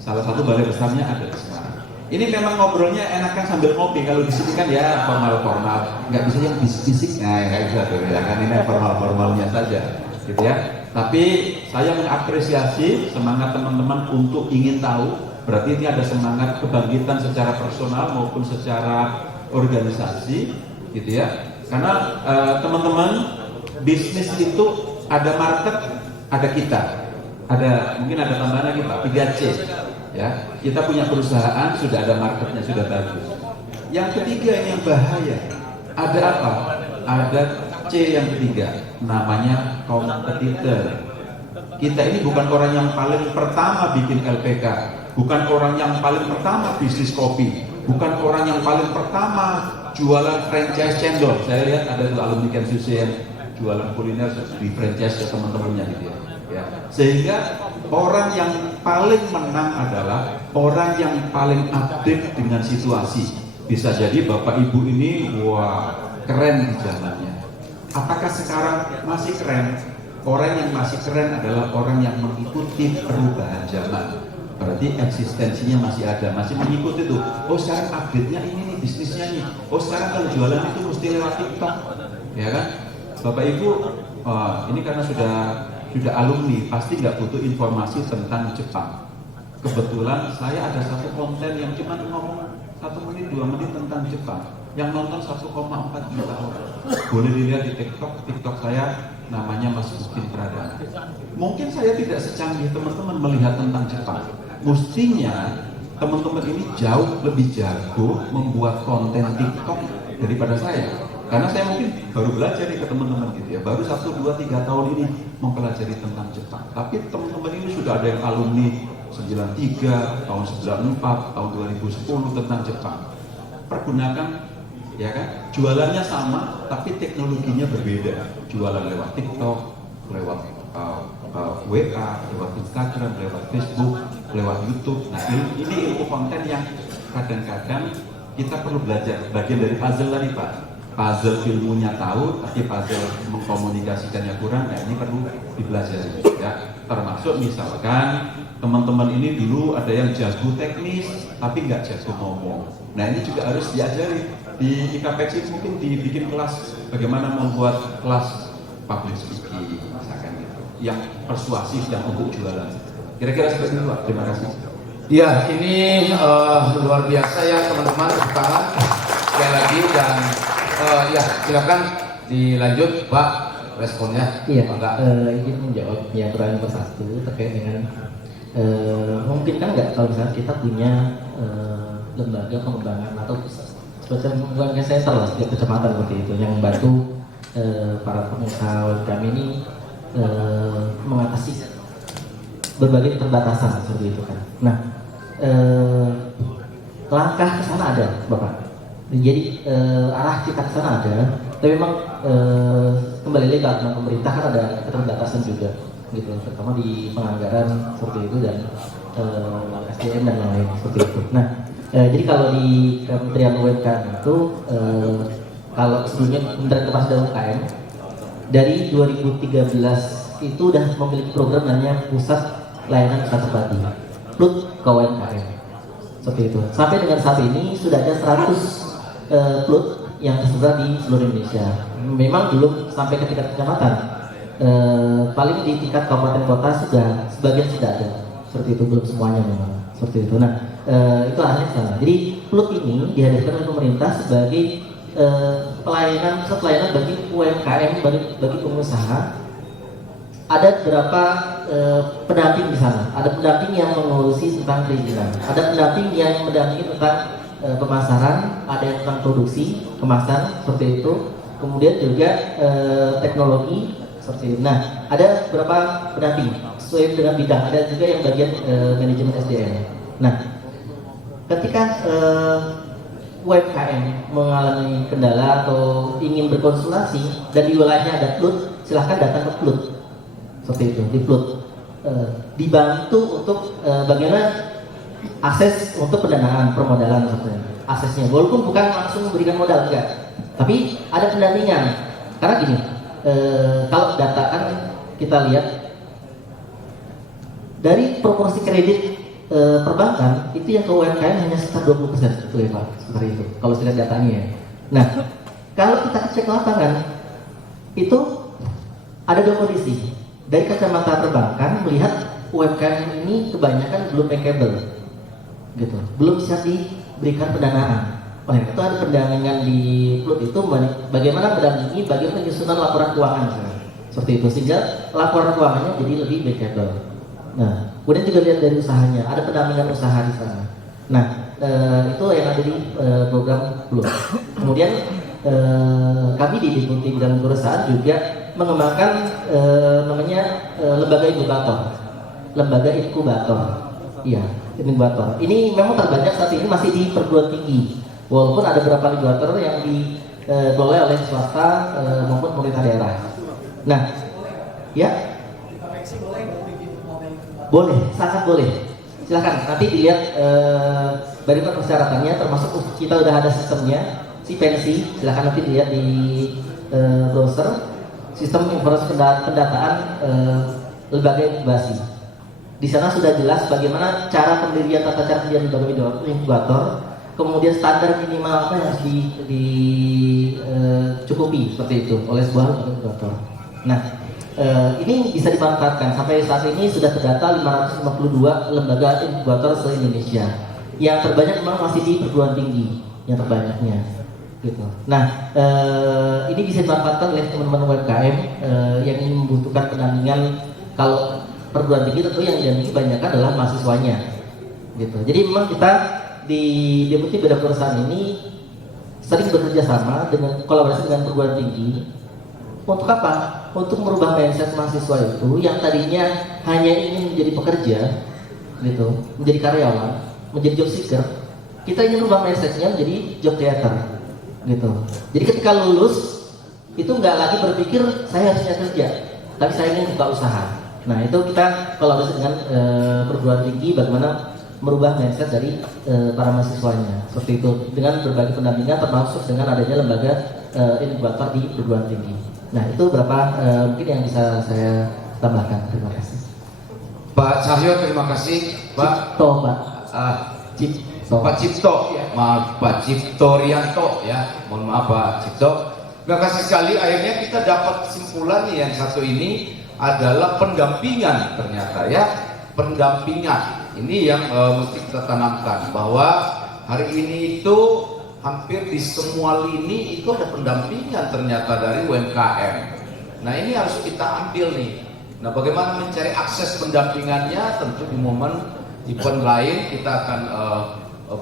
Salah satu balai besarnya ada di Semarang. Ini memang ngobrolnya enakan sambil ngopi. Kalau di sini kan ya formal-formal, nggak bisa yang bisik-bisik. Nah, nggak bisa tuh ya kan, ini formal-formalnya saja, gitu ya. Tapi saya mengapresiasi semangat teman-teman untuk ingin tahu. Berarti ini ada semangat kebangkitan secara personal maupun secara organisasi, gitu ya. Karena teman-teman bisnis itu ada market, ada kita, mungkin ada tambahan lagi Pak, 3C. Ya, kita punya perusahaan sudah ada marketnya, sudah bagus. Yang ketiga ini yang bahaya, ada apa? Ada C yang ketiga, namanya kompetitor. Kita ini bukan orang yang paling pertama bikin LPK, bukan orang yang paling pertama bisnis kopi, bukan orang yang paling pertama jualan franchise cendol. Saya lihat ada tuh alumni Kensusi yang jualan kuliner di franchise ke teman-temannya gitu ya. Ya. Sehingga orang yang paling menang adalah orang yang paling update dengan situasi. Bisa jadi Bapak Ibu ini wah keren di zamannya. Apakah sekarang masih keren? Orang yang masih keren adalah orang yang mengikuti perubahan zaman. Berarti eksistensinya masih ada, masih mengikuti itu. Oh sekarang update-nya ini nih, bisnisnya nih. Oh sekarang kalau jualan itu mesti lewat TikTok, ya kan? Bapak Ibu, ini karena sudah alumni, pasti nggak butuh informasi tentang Jepang. Kebetulan saya ada satu konten yang cuma ngomong 1 menit 2 menit tentang Jepang, yang nonton 1,4 juta orang. Boleh dilihat di TikTok saya, namanya Mas Muskin Pradana. Mungkin saya tidak secanggih teman-teman melihat tentang Jepang. Mestinya teman-teman ini jauh lebih jago membuat konten TikTok daripada saya. Karena saya mungkin baru belajar nih ke teman-teman gitu ya, baru 1, 2, 3 tahun ini mempelajari tentang Jepang. Tapi teman-teman ini sudah ada yang alumni 93, tahun 94, tahun 2010 tentang Jepang. Pergunakan, ya kan? Jualannya sama, tapi teknologinya berbeda. Jualan lewat TikTok, lewat WA, lewat Instagram, lewat Facebook, lewat YouTube. Nah ini ilmu konten yang kadang-kadang kita perlu belajar. Bagian dari puzzle tadi Pak. Puzzle ilmunya tahu, tapi puzzle mengkomunikasikannya kurang. Nah ini perlu dipelajari ya. Termasuk misalkan teman-teman ini dulu ada yang jago teknis, tapi nggak jago ngomong. Nah ini juga harus diajari. Di IKPEX mungkin dibikin kelas bagaimana membuat kelas public speaking, misalkan gitu, yang persuasif, yang untuk jualan. Kira-kira seperti itu Pak. Terima kasih. Ya, ini luar biasa ya teman-teman. Tangan sekali lagi dan ya silakan dilanjut Pak responnya. Iya, ingin menjawab yang pertanyaan persatu terkait dengan mungkin kan nggak kalau misalnya kita punya lembaga pengembangan atau semacam center lah setiap kecamatan seperti itu yang membantu para pengusaha kami ini mengatasi berbagai keterbatasan seperti itu kan. Nah, langkah ke sana ada, Bapak. Jadi arah kita ke sana ada, tapi memang kembali lagi karena pemerintah kan ada keterbatasan juga, gitu, terutama di penganggaran seperti itu dan SDM dan lain-lain seperti itu. Nah, jadi kalau di Kementerian UMKM itu kalau sebelumnya Kementerian Koperasi dan UMKM dari 2013 itu udah memiliki program namanya Pusat Layanan Usaha Pribadi PLUT ke UMKM seperti itu. Sampai dengan saat ini sudah ada 100 PLUT yang tersebar di seluruh Indonesia. Memang belum sampai ke tingkat kecamatan, paling di tingkat kabupaten kota sudah sebagian sudah ada seperti itu, belum semuanya memang seperti itu. Nah, itu arahnya sana. Jadi PLUT ini dihadirkan oleh pemerintah sebagai pusat pelayanan bagi UMKM, bagi pengusaha. Ada beberapa pendamping di sana. Ada pendamping yang mengurusi tentang perizinan, ada pendamping yang mendampingi tentang pemasaran, ada yang tentang produksi, kemasan seperti itu. Kemudian juga teknologi seperti itu. Nah, ada beberapa pendamping sesuai dengan bidang. Ada juga yang bagian manajemen SDM. Nah, ketika UMKM mengalami kendala atau ingin berkonsultasi dan di wilayahnya ada PLUT, silahkan datang ke PLUT seperti itu. Di PLUT dibantu untuk bagaimana akses untuk pendanaan permodalan sebenarnya. Aksesnya walaupun bukan langsung memberikan modal, enggak, tapi ada pendampingan. Karena gini, kalau data kan kita lihat dari proporsi kredit perbankan itu yang ke UMKM hanya sekitar 20%, betul ya Pak? Seperti itu kalau saya lihat datanya ya. Nah, kalau kita cek lapangan itu ada dua kondisi. Dari kacamata perbankan melihat UMKM ini kebanyakan belum bankable, gitu, belum bisa diberikan pendanaan. Oleh itu ada pendampingan di PLUT itu bagaimana mendampingi bagaimana penyusunan laporan keuangan seperti itu sehingga laporan keuangannya jadi lebih bankable. Nah, kemudian juga lihat dari usahanya, ada pendampingan usaha di sana. Nah, itu yang ada di program PLUT. Kemudian kami di Deputi Bidang Perusahaan juga mengembangkan namanya lembaga inkubator. Iya, inkubator. Ini memang terbanyak saat ini masih di perguruan tinggi. Walaupun ada beberapa inkubator yang dikelola oleh swasta maupun pemerintah daerah. Nah, ya, boleh, sangat boleh. Silahkan nanti dilihat bagaimana persyaratannya, termasuk kita udah ada sistemnya, si pensi. Silahkan nanti dilihat di browser. Sistem informasi pendataan lembaga inkubasi. Di sana sudah jelas bagaimana cara pendirian, tata cara pendirian lembaga inkubator, kemudian standar minimal apa yang harus dicukupi seperti itu oleh sebuah lembaga inkubator. Nah, ini bisa dimanfaatkan. Sampai saat ini sudah terdata 552 lembaga inkubator se-Indonesia. Yang terbanyak memang masih di perguruan tinggi, yang terbanyaknya. Gitu. Nah, ini bisa dimanfaatkan oleh teman-teman UMKM yang ingin membutuhkan pendampingan. Kalau perguruan tinggi tentu yang didampingi banyak adalah mahasiswanya, gitu. Jadi memang kita di Deputi Bidang Perusahaan ini sering bekerja sama dengan kolaborasi dengan perguruan tinggi. Untuk apa? Untuk merubah mindset mahasiswa itu yang tadinya hanya ingin menjadi pekerja, gitu, menjadi karyawan, menjadi job seeker. Kita ingin merubah mindsetnya menjadi job creator, gitu. Jadi ketika lulus itu nggak lagi berpikir saya harusnya kerja, tapi saya ingin buka usaha. Nah itu kita kolaborasi dengan perguruan tinggi bagaimana merubah mindset dari para mahasiswanya seperti itu dengan berbagai pendampingan termasuk dengan adanya lembaga inkubator di perguruan tinggi. Nah itu beberapa mungkin yang bisa saya tambahkan. Terima kasih. Pak Cahyo, terima kasih. Pak Cipto, Pak. Pak Cipto, maaf Pak Cipto Rianto ya. Mohon maaf Pak Cipto. Terima kasih sekali. Akhirnya kita dapat kesimpulan nih, yang satu ini adalah pendampingan ternyata ya. Pendampingan ini yang mesti kita tanamkan bahwa hari ini itu hampir di semua lini itu ada pendampingan ternyata dari UMKM. Nah ini harus kita ambil nih. Nah bagaimana mencari akses pendampingannya, tentu di momen event lain kita akan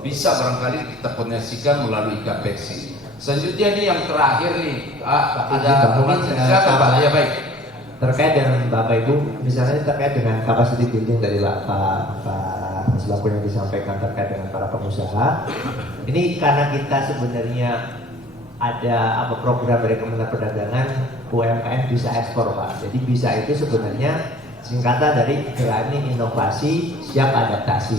bisa barangkali kita koneksikan melalui KPEXI. Selanjutnya ini yang terakhir nih, ada silakan Pak. Ya baik. Terkait dengan Bapak Ibu, misalnya terkait dengan capacity building dari Pak Selaku yang disampaikan terkait dengan para pengusaha, ini karena kita sebenarnya ada program dari Kementerian Perdagangan, UMKM bisa ekspor Pak. Jadi bisa itu sebenarnya singkatan dari berani inovasi siap adaptasi.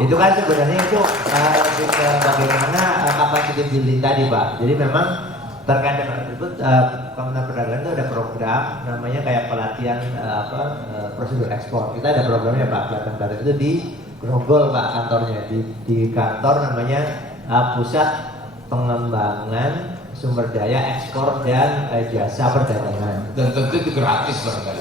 Itu kan sebenarnya itu lebih ke bagaimana capacity building tadi Pak. Jadi memang terkait dengan tersebut Kementerian Perdagangan itu ada program namanya kayak pelatihan prosedur ekspor. Kita ada programnya Pak, pelatihan itu di Grogol Pak kantornya, di kantor namanya Pusat Pengembangan Sumber Daya Ekspor dan Jasa Perdagangan. Dan tentu itu gratis barangkali.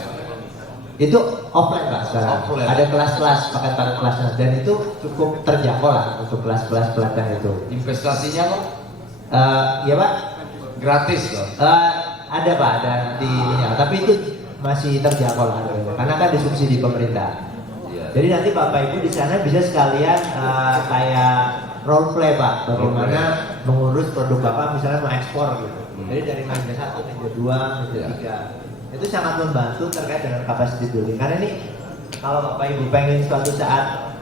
Itu offline Pak sekarang. Offline. Ada kelas-kelas, pakai kelasnya dan itu cukup terjangkau lah untuk kelas-kelas pelatihan itu. Investasinya Pak? Ya Pak. Gratis loh. Ada Pak, ada nanti tapi itu masih terjangkau lah karena kan disubsidi pemerintah. Jadi nanti Bapak Ibu di sana bisa sekalian kayak role play Pak, bagaimana mengurus produk Bapak misalnya mau ekspor gitu. Jadi dari meja 1, meja 2, meja 3. Itu sangat membantu terkait dengan capacity building. Karena ini kalau Bapak Ibu pengen suatu saat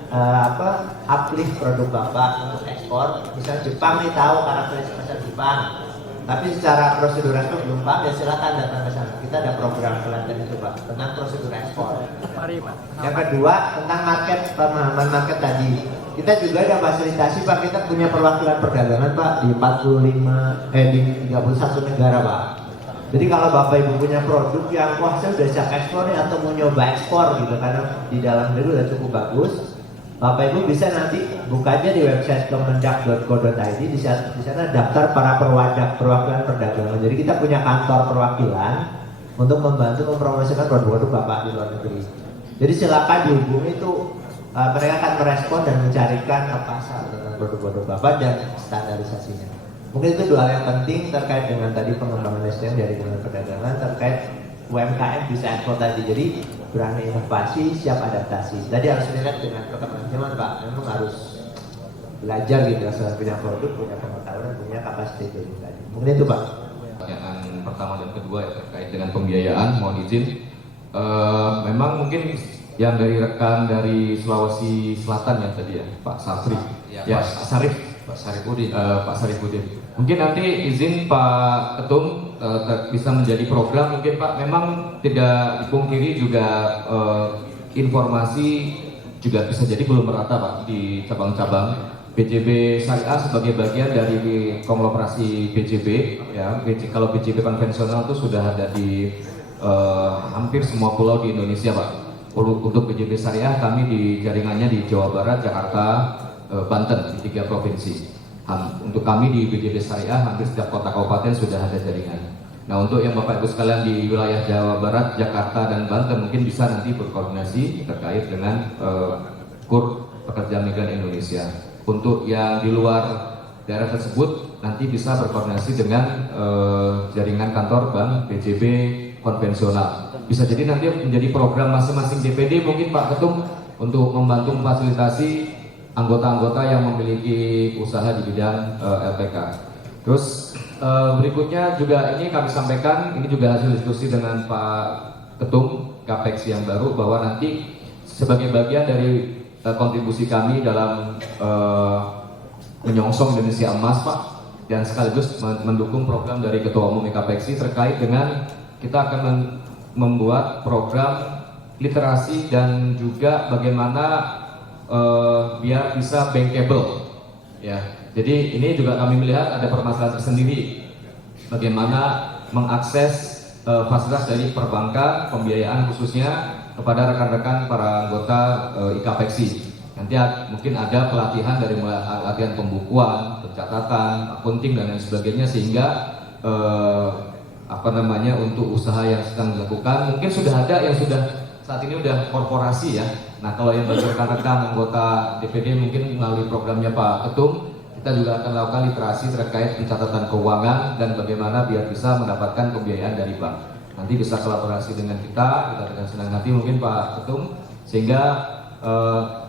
uplift produk Bapak untuk ekspor, misalnya Jepang nih tahu karakteristik pasar Jepang. Tapi secara prosedur ekspor belum paham, ya silakan datang ke sana. Kita ada program pelatihan itu Pak tentang prosedur ekspor. Yang kedua tentang market, pemahaman market tadi. Kita juga ada fasilitasi Pak, kita punya perwakilan perdagangan Pak di 31 negara Pak. Jadi kalau Bapak Ibu punya produk yang wah saya udah siap ekspor nih atau mau nyoba ekspor gitu karena di dalam negeri udah cukup bagus, Bapak Ibu bisa nanti buka aja di website kemendak.go.id, di sana daftar para perwakilan perdagangan. Jadi kita punya kantor perwakilan untuk membantu mempromosikan produk-produk Bapak di luar negeri. Jadi silakan dihubungi itu, mereka akan merespon dan mencarikan ke pasar tentang produk-produk Bapak dan standarisasinya. Mungkin itu dua hal yang penting terkait dengan tadi pengembangan SDM dari Kementerian Perdagangan terkait UMKM bisa ekspor tadi. Jadi berani inovasi, siap adaptasi. Tadi harus dilihat dengan perkembangan zaman Pak. Memang harus belajar gitu, asal punya produk, punya pengetahuan, punya kapasitas itu tadi. Mungkin itu Pak. Pertanyaan pertama dan kedua ya, terkait dengan pembiayaan, mohon izin. Memang mungkin yang dari rekan dari Sulawesi Selatan yang tadi ya, Pak Sarif. Ya, Pak Sarifudin. Mungkin nanti izin Pak Ketum bisa menjadi program mungkin Pak. Memang tidak dipungkiri juga informasi juga bisa jadi belum merata Pak di cabang-cabang. BJB Syariah sebagai bagian dari konglomerasi BJB ya. Kalau BJB konvensional itu sudah ada di hampir semua pulau di Indonesia Pak. Untuk BJB Syariah kami di jaringannya di Jawa Barat, Jakarta, Banten di 3 provinsi. Untuk kami di BJB Syariah hampir setiap kota kabupaten sudah ada jaringan. Nah untuk yang Bapak Ibu sekalian di wilayah Jawa Barat, Jakarta dan Banten mungkin bisa nanti berkoordinasi terkait dengan KUR Pekerja Migran Indonesia. Untuk yang di luar daerah tersebut nanti bisa berkoordinasi dengan jaringan kantor bank BJB konvensional. Bisa jadi nanti menjadi program masing-masing DPD mungkin Pak Ketum untuk membantu memfasilitasi anggota-anggota yang memiliki usaha di bidang LPK. Terus berikutnya juga ini kami sampaikan, ini juga hasil diskusi dengan Pak Ketum Kapexi yang baru, bahwa nanti sebagai bagian dari kontribusi kami dalam menyongsong Indonesia Emas, Pak, dan sekaligus mendukung program dari Ketua Umum Kapexi terkait dengan kita akan membuat program literasi dan juga bagaimana biar bisa bankable, ya. Jadi ini juga kami melihat ada permasalahan tersendiri bagaimana mengakses fasilitas dari perbankan, pembiayaan khususnya kepada rekan-rekan para anggota IKAPEXI. Nanti mungkin ada pelatihan dari mulai latihan pembukuan, pencatatan, accounting dan lain sebagainya, sehingga untuk usaha yang sedang dilakukan mungkin sudah ada yang sudah saat ini udah korporasi ya. Nah, kalau yang bagi rekan-rekan anggota DPD mungkin melalui programnya Pak Ketum, kita juga akan lakukan literasi terkait pencatatan keuangan dan bagaimana biar bisa mendapatkan pembiayaan dari bank. Nanti bisa kolaborasi dengan kita dengan senang hati mungkin Pak Ketum, sehingga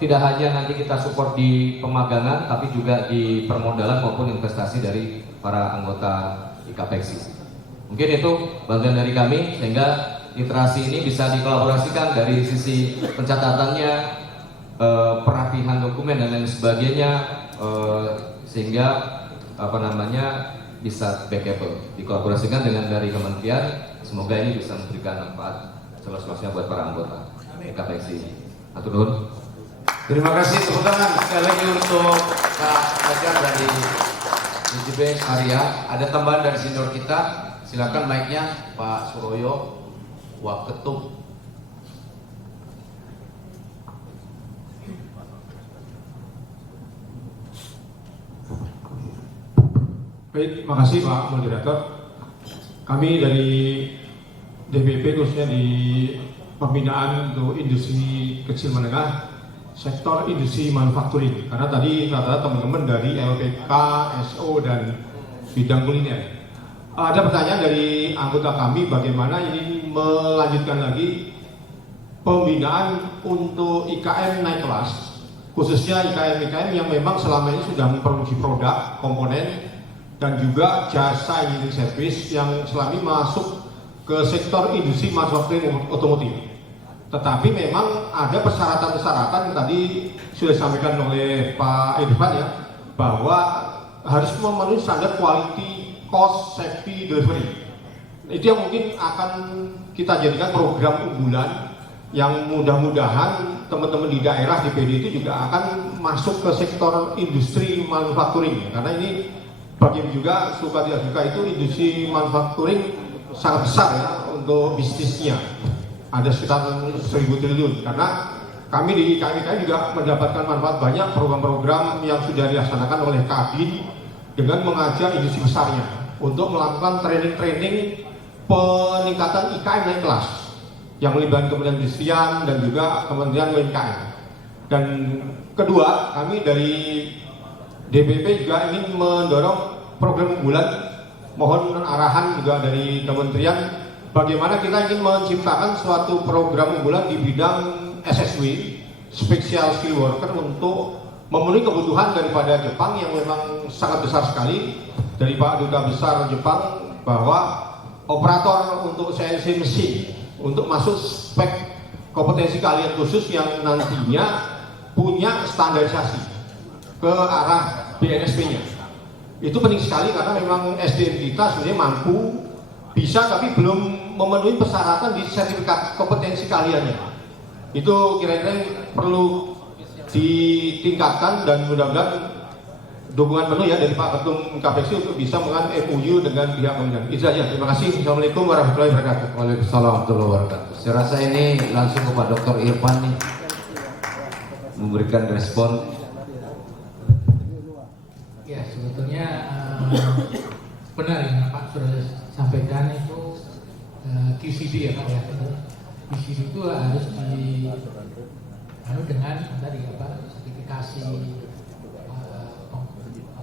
tidak hanya nanti kita support di pemagangan, tapi juga di permodalan maupun investasi dari para anggota IKAPEXI. Mungkin itu bagian dari kami, sehingga literasi ini bisa dikolaborasikan dari sisi pencatatannya, perapihan dokumen dan lain sebagainya, sehingga bisa bankable, dikolaborasikan dengan dari kementerian. Semoga ini bisa memberikan manfaat seluas-luasnya buat para anggota IKAPEXI. Atur nuhun. Terima kasih, tepuk tangan sekali lagi untuk Pak Fajar dari DJB Karya. Ada tambahan dari senior kita, silakan mic-nya Pak Suroyo Waketum. Baik, terima kasih Pak Moderator. Kami dari DPP khususnya di pembinaan untuk industri kecil menengah, sektor industri manufacturing. Karena tadi rata-rata teman-teman dari LPK, SO dan bidang kuliner. Ada pertanyaan dari anggota kami bagaimana ini melanjutkan lagi pembinaan untuk IKM naik kelas, khususnya IKM yang memang selama ini sudah memproduksi produk, komponen, dan juga jasa engineering service yang selama ini masuk ke sektor industri manufacturing otomotif. Tetapi memang ada persyaratan-persyaratan yang tadi sudah disampaikan oleh Pak Irfan ya, bahwa harus memenuhi standar quality, cost, safety, delivery. Itu yang mungkin akan kita jadikan program unggulan yang mudah-mudahan teman-teman di daerah di PD itu juga akan masuk ke sektor industri manufacturing. Karena ini bagi juga suka tidak suka itu industri manufacturing sangat besar ya untuk bisnisnya. Ada sekitar 1.000 triliun, karena kami di KMIK juga mendapatkan manfaat banyak program-program yang sudah dilaksanakan oleh Kadin dengan mengajak industri besarnya untuk melakukan training-training peningkatan IKM naik kelas yang melibatkan Kementerian Perindustrian dan juga Kementerian UMKM. Dan kedua, kami dari DPP juga ingin mendorong program unggulan, mohon arahan juga dari kementerian bagaimana kita ingin menciptakan suatu program unggulan di bidang SSW, Special Skill Worker, untuk memenuhi kebutuhan daripada Jepang yang memang sangat besar sekali. Dari Pak Duta Besar Jepang bahwa operator untuk CNC mesin untuk masuk spek kompetensi keahlian khusus yang nantinya punya standarisasi ke arah BNSP-nya. Itu penting sekali karena memang SDM kita sebenarnya mampu, bisa, tapi belum memenuhi persyaratan di sertifikat kompetensi keahliannya. Itu kira-kira perlu ditingkatkan dan mudah-mudahan dukungan penuh ya dari Pak Ketum KPEXI untuk bisa melakukan MOU dengan pihak kementerian. Itu saja. Terima kasih. Assalamualaikum warahmatullahi wabarakatuh. Waalaikumsalam warahmatullahi wabarakatuh. Saya rasa ini langsung ke Pak Dr. Irfan nih memberikan respon. Ya, sebetulnya benar yang Pak sudah sampaikan itu QCD ya Pak ya. QCD itu harus dengan tadi sertifikasi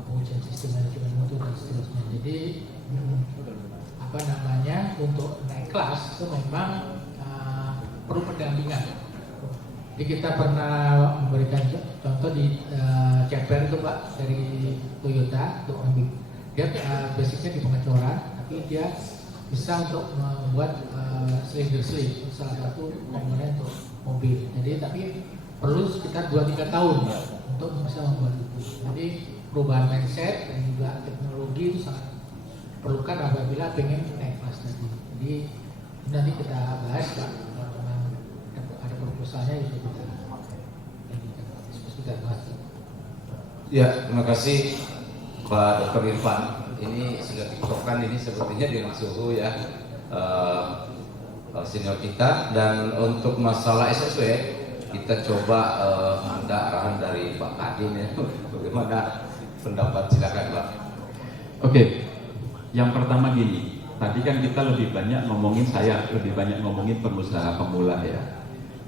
pengujian sistem manajemen mutu dan seterusnya. Jadi untuk naik kelas itu memang perlu pendampingan. Jadi kita pernah memberikan contoh di CPR itu Pak dari Toyota untuk dia basicnya di pengecoran, tapi dia bisa untuk membuat silinder salah satu komponen untuk mobil. Jadi tapi perlu sekitar 2-3 tahun untuk bisa membuat itu. Jadi perubahan mindset dan juga teknologi itu sangat perlukan apabila pengen naik kelas tadi. Jadi nanti kita bahas Pak, teman-teman ada proposalnya itu kita bahas. Ya, terima kasih Pak Dr. Irfan. Ini sudah dikotokkan ini sepertinya dengan suhu ya senior kita. Dan untuk masalah SSW kita coba minta arahan dari Pak Kadin ya. Bagaimana pendapat, silakan Pak. Oke, yang pertama gini, tadi kan kita lebih banyak ngomongin pengusaha pemula ya.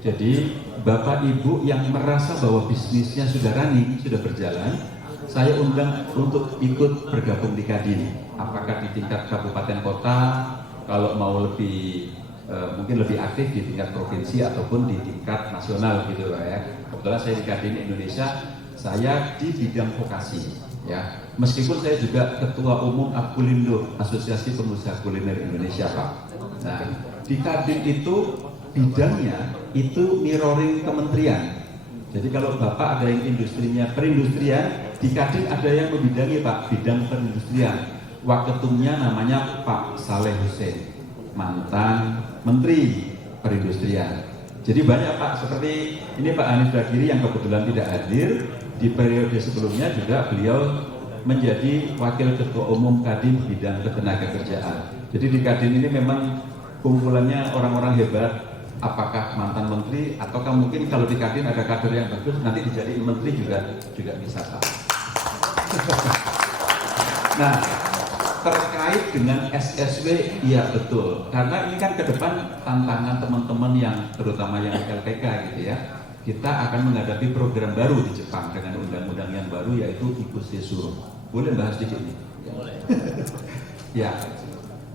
Jadi Bapak Ibu yang merasa bahwa bisnisnya sudah running, sudah berjalan, saya undang untuk ikut bergabung di Kadin. Apakah di tingkat kabupaten kota, kalau mau lebih mungkin lebih aktif di tingkat provinsi ataupun di tingkat nasional gitu ya. Kebetulan saya di Kadin Indonesia, saya di bidang vokasi ya. Meskipun saya juga Ketua Umum Apulindo, Asosiasi Pengusaha Kuliner Indonesia Pak. Nah, di Kadin itu bidangnya itu mirroring kementerian. Jadi kalau Bapak ada yang industrinya perindustrian, di Kadin ada yang membidangi Pak, bidang perindustrian. Waketumnya namanya Pak Saleh Hussein, mantan Menteri Perindustrian. Jadi banyak Pak, seperti ini Pak Hanif Dagiri yang kebetulan tidak hadir, di periode sebelumnya juga beliau menjadi Wakil Ketua Umum Kadin bidang ketenagakerjaan. Jadi di Kadin ini memang kumpulannya orang-orang hebat, apakah mantan menteri ataukah mungkin kalau di Kadin ada kader yang bagus nanti dijadiin menteri juga bisa Pak. Nah, terkait dengan SSW, iya betul. Karena ini kan ke depan tantangan teman-teman yang terutama yang LPK gitu ya. Kita akan menghadapi program baru di Jepang dengan undang-undang yang baru yaitu Ikushizuru. Boleh bahas sedikit nih? Boleh. Ya.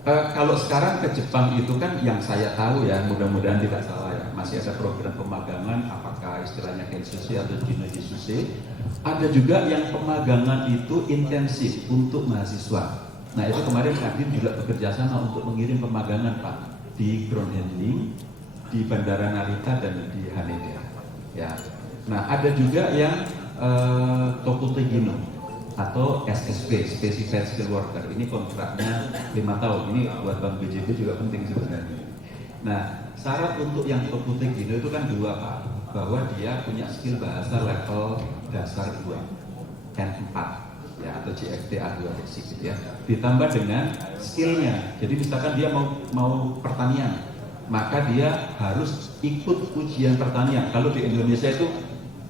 Kalau sekarang ke Jepang itu kan yang saya tahu ya, mudah-mudahan tidak salah ya, masih ada program pemagangan, apakah istilahnya Kensushi atau Jinojisushi. Ada juga yang pemagangan itu intensif untuk mahasiswa. Nah itu kemarin Kadin juga bekerja sama untuk mengirim pemagangan Pak di ground handling, di Bandara Narita dan di Haneda. Ya. Nah ada juga yang Tokutegino atau SSP, Specified Skill Worker. Ini kontraknya 5 tahun. Ini buat Bank BJB juga penting sebenarnya. Nah syarat untuk yang Tokutegino itu kan 2 Pak, bahwa dia punya skill bahasa level dasar 2 N4 ya, atau GFT A2 basic gitu ya, ditambah dengan skillnya. Jadi misalkan dia mau pertanian, maka dia harus ikut ujian pertanian. Kalau di Indonesia itu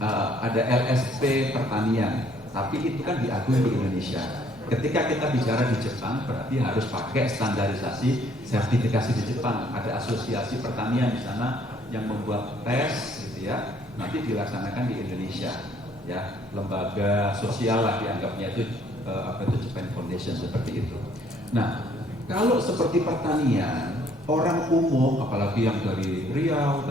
ada LSP pertanian, tapi itu kan diakui di Indonesia. Ketika kita bicara di Jepang, berarti harus pakai standarisasi sertifikasi di Jepang. Ada asosiasi pertanian di sana yang membuat tes gitu ya, nanti dilaksanakan di Indonesia. Ya, lembaga sosial lah dianggapnya itu Japan Foundation seperti itu. Nah, kalau seperti pertanian, orang umum apalagi yang dari Riau,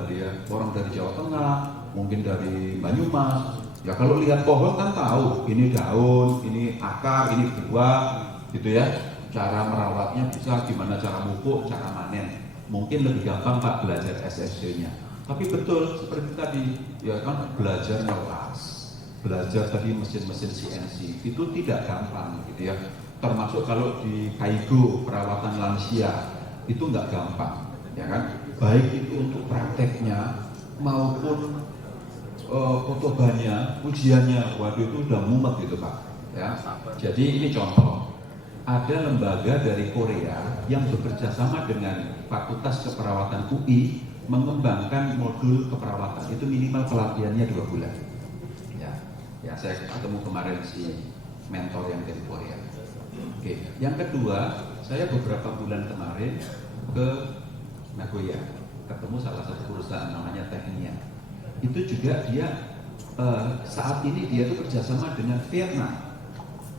orang dari Jawa Tengah, mungkin dari Banyumas, ya kalau lihat pohon kan tahu ini daun, ini akar, ini buah, gitu ya. Cara merawatnya bisa gimana, cara mupuk, cara manen. Mungkin lebih gampang Pak belajar SSC-nya. Tapi betul seperti tadi, ya kan belajar ngelas. Belajar tadi mesin-mesin CNC itu tidak gampang gitu ya, termasuk kalau di Kaigo perawatan lansia itu nggak gampang ya kan, baik itu untuk prakteknya maupun fotobannya, ujiannya, waduh itu udah mumet gitu Pak ya. Jadi ini contoh, ada lembaga dari Korea yang bekerja sama dengan Fakultas Keperawatan UI mengembangkan modul keperawatan, itu minimal pelatihannya 2 bulan. Ya, saya ketemu kemarin si mentor yang dari Korea. Oke, yang kedua, saya beberapa bulan kemarin ke Nagoya, ketemu salah satu perusahaan namanya Technia. Itu juga dia saat ini dia itu kerjasama dengan Vietnam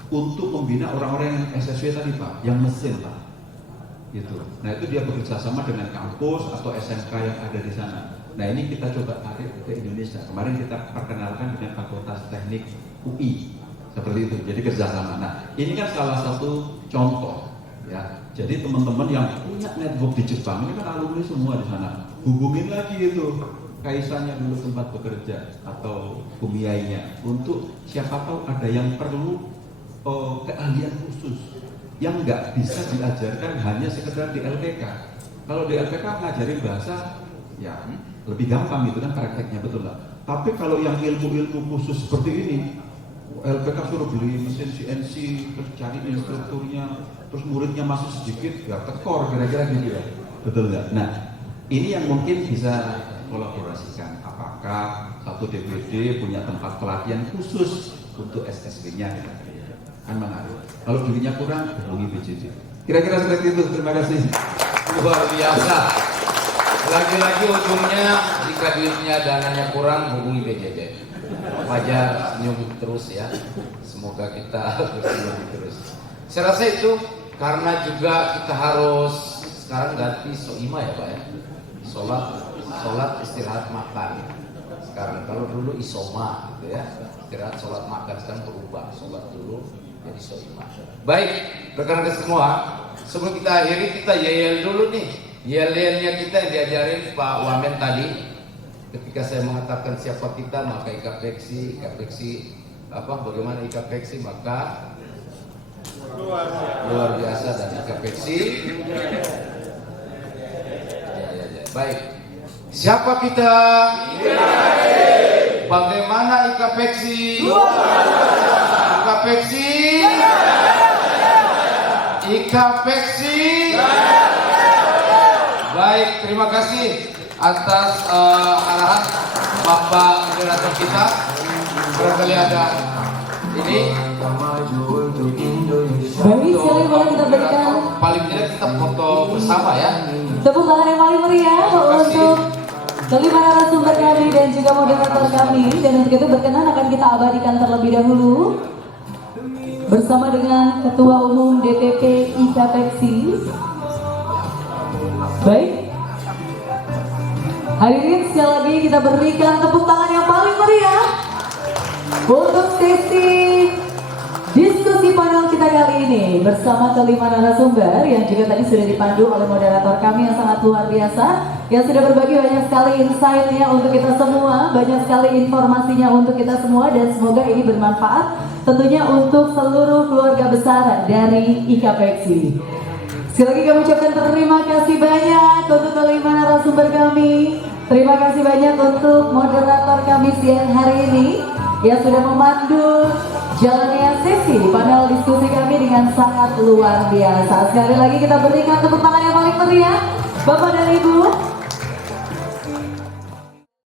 untuk membina orang-orang yang SSW tadi Pak, yang mesin Pak. Gitu. Nah itu dia bekerja sama dengan kampus atau SMK yang ada di sana. Nah ini kita coba tarik ke Indonesia. Kemarin kita perkenalkan dengan Fakultas Teknik UI seperti itu. Jadi kerjasama. Nah, ini kan salah satu contoh, ya. Jadi teman-teman yang punya network di Jepang ini kan alumni semua di sana. Hubungin lagi itu Kaisanya dulu tempat bekerja atau Kumiainya untuk siapa tahu ada yang perlu keahlian khusus yang nggak bisa diajarkan hanya sekedar di LPK. Kalau di LPK ngajarin bahasa, ya lebih gampang gitu kan prakteknya, betul lah. Tapi kalau yang ilmu-ilmu khusus seperti ini, LPK suruh beli mesin CNC, terus cari instrukturnya, terus muridnya masuk sedikit, ya tekor kira-kira gitu ya, betul nggak? Nah, ini yang mungkin bisa kolaborasikan. Apakah satu DPD punya tempat pelatihan khusus untuk SSB-nya? Kan menarik. Kalau duitnya kurang, hubungi BJD. Kira-kira seperti itu. Terima kasih. Luar biasa. Lagi-lagi ujungnya jika duitnya dananya kurang, hubungi BJD. Wajar senyum terus ya. Semoga kita bersenyum terus. Saya rasa itu karena juga kita harus sekarang ganti soima ya Pak ya. Sholat istirahat makan. Sekarang kalau dulu isoma gitu ya. Istirahat sholat makan, sekarang berubah. Sholat dulu jadi soima. Baik, rekan-rekan semua, sebelum kita akhiri kita yel dulu nih. Yel-yelnya kita yang diajarin Pak Wamen tadi. Ketika saya mengatakan siapa kita, maka IKPEXI bagaimana IKPEXI, maka luar biasa dan IKPEXI. Baik. Siapa kita? Bagaimana IKPEXI? IKPEXI? IKPEXI? Baik, terima kasih atas arahan Bapak moderator kita. Barangkali ada ini. Baik, sekali boleh kita berikan paling tidak kita foto bersama ya. tepuk tangan yang paling meriah untuk kelima narasumber kami dan juga moderator kami. Dan untuk itu berkenan akan kita abadikan terlebih dahulu bersama dengan Ketua Umum DPP IKPEXI. Baik, hadirin sekali lagi kita berikan tepuk tangan yang paling meriah untuk sesi diskusi panel kita kali ini bersama kelima narasumber yang juga tadi sudah dipandu oleh moderator kami yang sangat luar biasa, yang sudah berbagi banyak sekali insight-nya untuk kita semua, banyak sekali informasinya untuk kita semua, dan semoga ini bermanfaat tentunya untuk seluruh keluarga besar dari IKPEXI. Sekali lagi kami ucapkan terima kasih banyak untuk kelima narasumber kami. Terima kasih banyak untuk moderator kami siang hari ini yang sudah memandu jalannya sesi panel diskusi kami dengan sangat luar biasa. Sekali lagi kita berikan tepuk tangan yang paling meriah Bapak dan Ibu